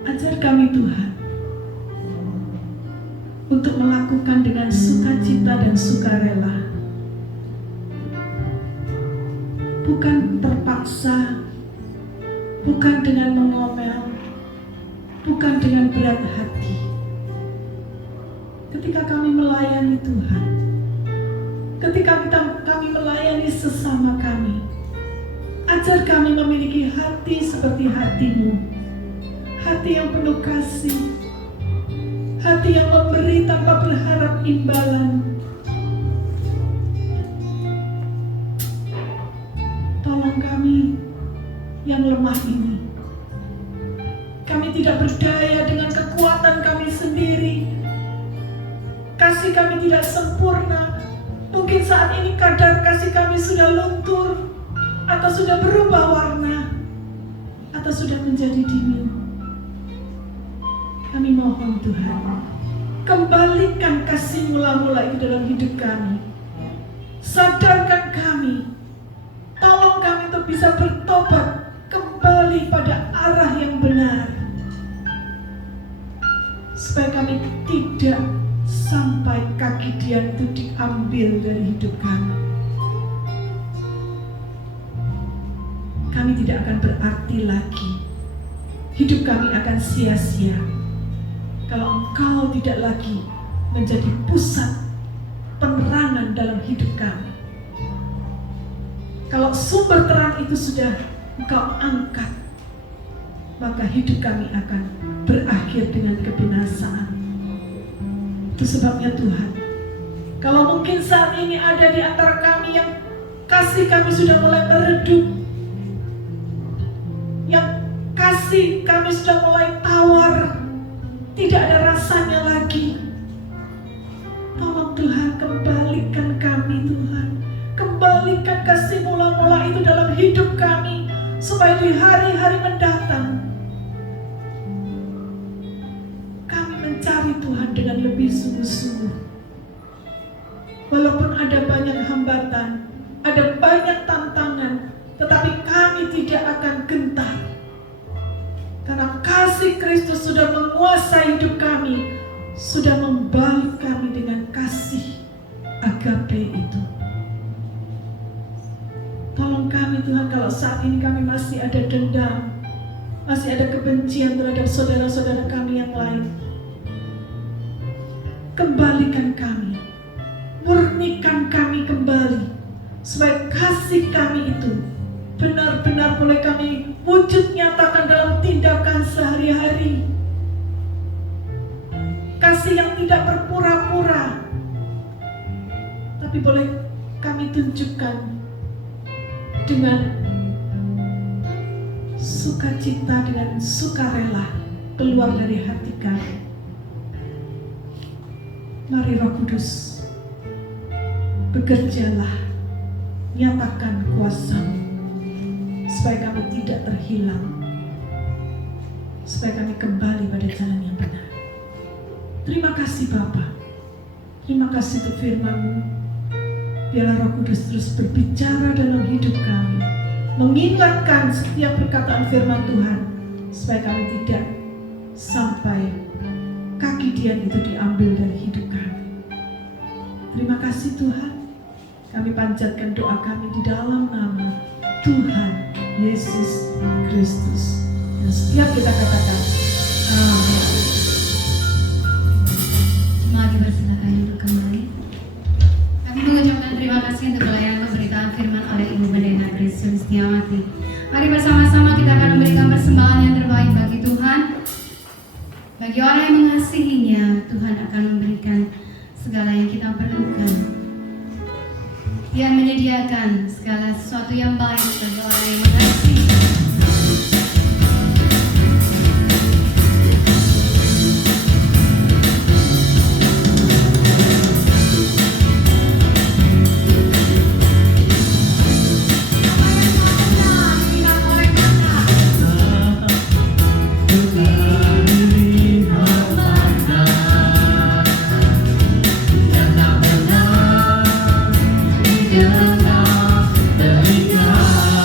Ajar kami Tuhan untuk melakukan dengan sukacita dan sukarela, bukan terpaksa, bukan dengan mengomel, bukan dengan berat hati. Ketika kami melayani Tuhan, ketika kami melayani sesama kami, ajar kami memiliki hati seperti hati-Mu, hati yang penuh kasih, hati yang memberi tanpa berharap imbalan. Tolong kami yang lemah ini. Kami tidak berdaya dengan kekuatan kami sendiri. Kasih kami tidak sempurna. Mungkin saat ini kadar kasih kami sudah luntur, atau sudah berubah warna, atau sudah menjadi dingin. Kami mohon Tuhan, kembalikan kasih mula-mula itu dalam hidup kami. Sadarkan kami, tolong kami untuk bisa bertobat kembali pada arah yang benar, supaya kami tidak sampai kaki Dia itu diambil dari hidup kami. Kami tidak akan berarti lagi. Hidup kami akan sia-sia kalau Engkau tidak lagi menjadi pusat penerangan dalam hidup kami. Kalau sumber terang itu sudah Engkau angkat, maka hidup kami akan berakhir dengan kebinasaan. Itu sebabnya Tuhan, kalau mungkin saat ini ada di antara kami yang kasih kami sudah mulai meredup, yang kasih kami sudah mulai tawar, tidak ada rasanya lagi, tolong Tuhan, kembalikan kami Tuhan. Kembalikan kasih mula-mula itu dalam hidup kami, supaya di hari-hari mendatang kami mencari Tuhan dengan lebih sungguh-sungguh. Walaupun ada banyak hambatan, ada banyak tantangan, tetapi kami tidak akan gentar, karena kasih Kristus sudah menguasai hidup kami, sudah membalik kami dengan kasih agape itu. Tolong kami Tuhan, kalau saat ini kami masih ada dendam, masih ada kebencian terhadap saudara-saudara kami yang lain, kembalikan kami, murnikan kami kembali, supaya kasih kami itu benar-benar boleh kami wujud nyatakan dalam tindakan sehari-hari. Kasih yang tidak berpura-pura, tapi boleh kami tunjukkan dengan sukacita, dengan sukarela keluar dari hati kami. Mari Roh Kudus, bekerjalah, nyatakan kuasa-Mu, supaya kami tidak terhilang, supaya kami kembali pada jalan yang benar. Terima kasih Bapa, terima kasih untuk firman-Mu. Biarlah Roh Kudus terus berbicara dalam hidup kami, mengingatkan setiap perkataan firman Tuhan, supaya kami tidak sampai kaki Dia itu diambil dari hidup kami. Terima kasih Tuhan, kami panjatkan doa kami di dalam nama Tuhan Yesus Kristus. Dan setiap kita katakan amin. Mari bersilakan duduk kembali. Kami mengucapkan terima kasih untuk pelayanan pemberitaan firman oleh Ibu Pendeta Grace Sulistiawati. Mari bersama-sama kita akan memberikan persembahan yang terbaik bagi Tuhan. Bagi orang yang mengasihinya, Tuhan akan memberikan segala yang kita perlukan. Dia menyediakan segala sesuatu yang baik bagi orang yang mengasihi. Benar, benar,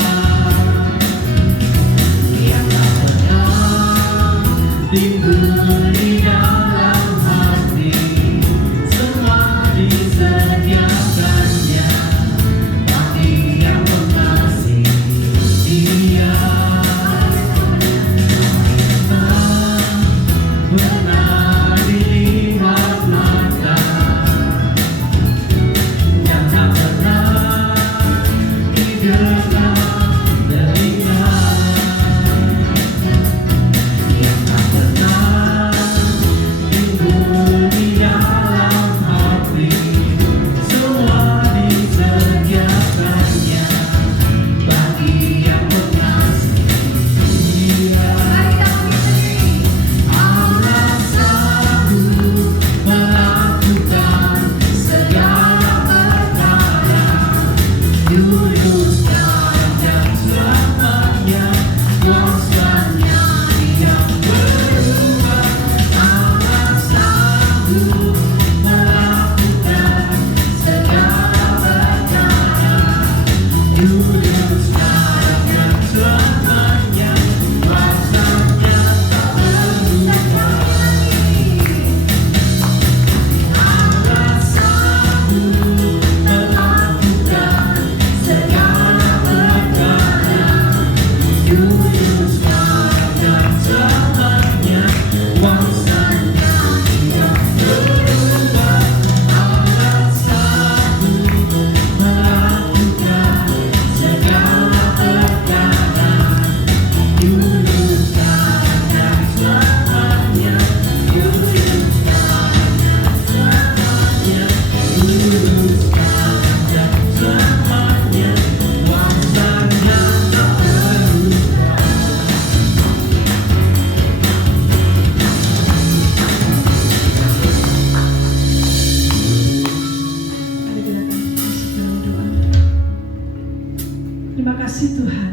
Terima kasih Tuhan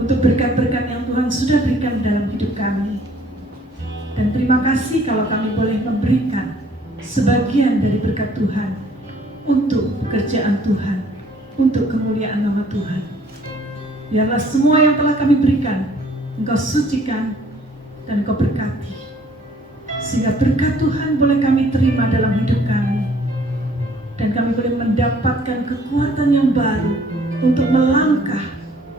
untuk berkat-berkat yang Tuhan sudah berikan dalam hidup kami. Dan terima kasih kalau kami boleh memberikan sebagian dari berkat Tuhan untuk pekerjaan Tuhan, untuk kemuliaan nama Tuhan. Biarlah semua yang telah kami berikan Engkau sucikan dan Engkau berkati, sehingga berkat Tuhan boleh kami terima dalam hidup kami, dan kami boleh mendapatkan kekuatan yang baru untuk melangkah,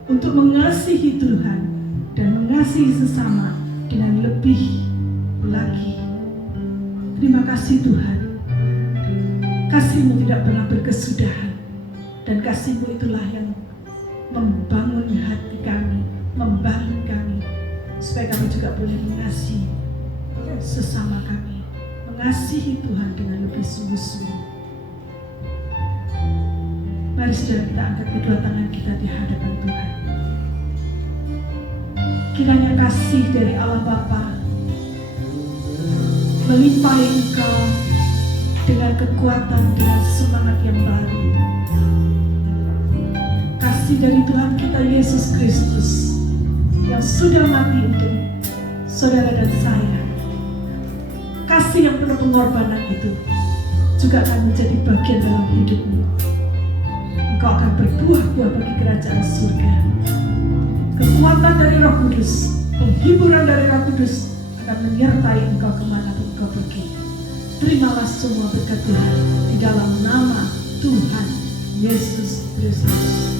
untuk mengasihi Tuhan dan mengasihi sesama dengan lebih lagi. Terima kasih Tuhan. Kasih-Mu tidak pernah berkesudahan, dan kasih-Mu itulah yang membangun hati kami, membangun kami, supaya kami juga boleh mengasihi sesama kami, mengasihi Tuhan dengan lebih sungguh-sungguh. Mari saudara, kita angkat kedua tangan kita di hadapan Tuhan. Kiranya kasih dari Allah Bapa melimpahi engkau dengan kekuatan, dengan semangat yang baru. Kasih dari Tuhan kita Yesus Kristus yang sudah mati untuk saudara dan saya. Kasih yang penuh pengorbanan itu juga akan menjadi bagian dalam hidupmu. Engkau akan berbuah-buah bagi kerajaan surga. Kekuatan dari Roh Kudus, penghiburan dari Roh Kudus akan menyertai engkau kemanapun engkau pergi. Terimalah semua berkat Tuhan di dalam nama Tuhan Yesus Kristus.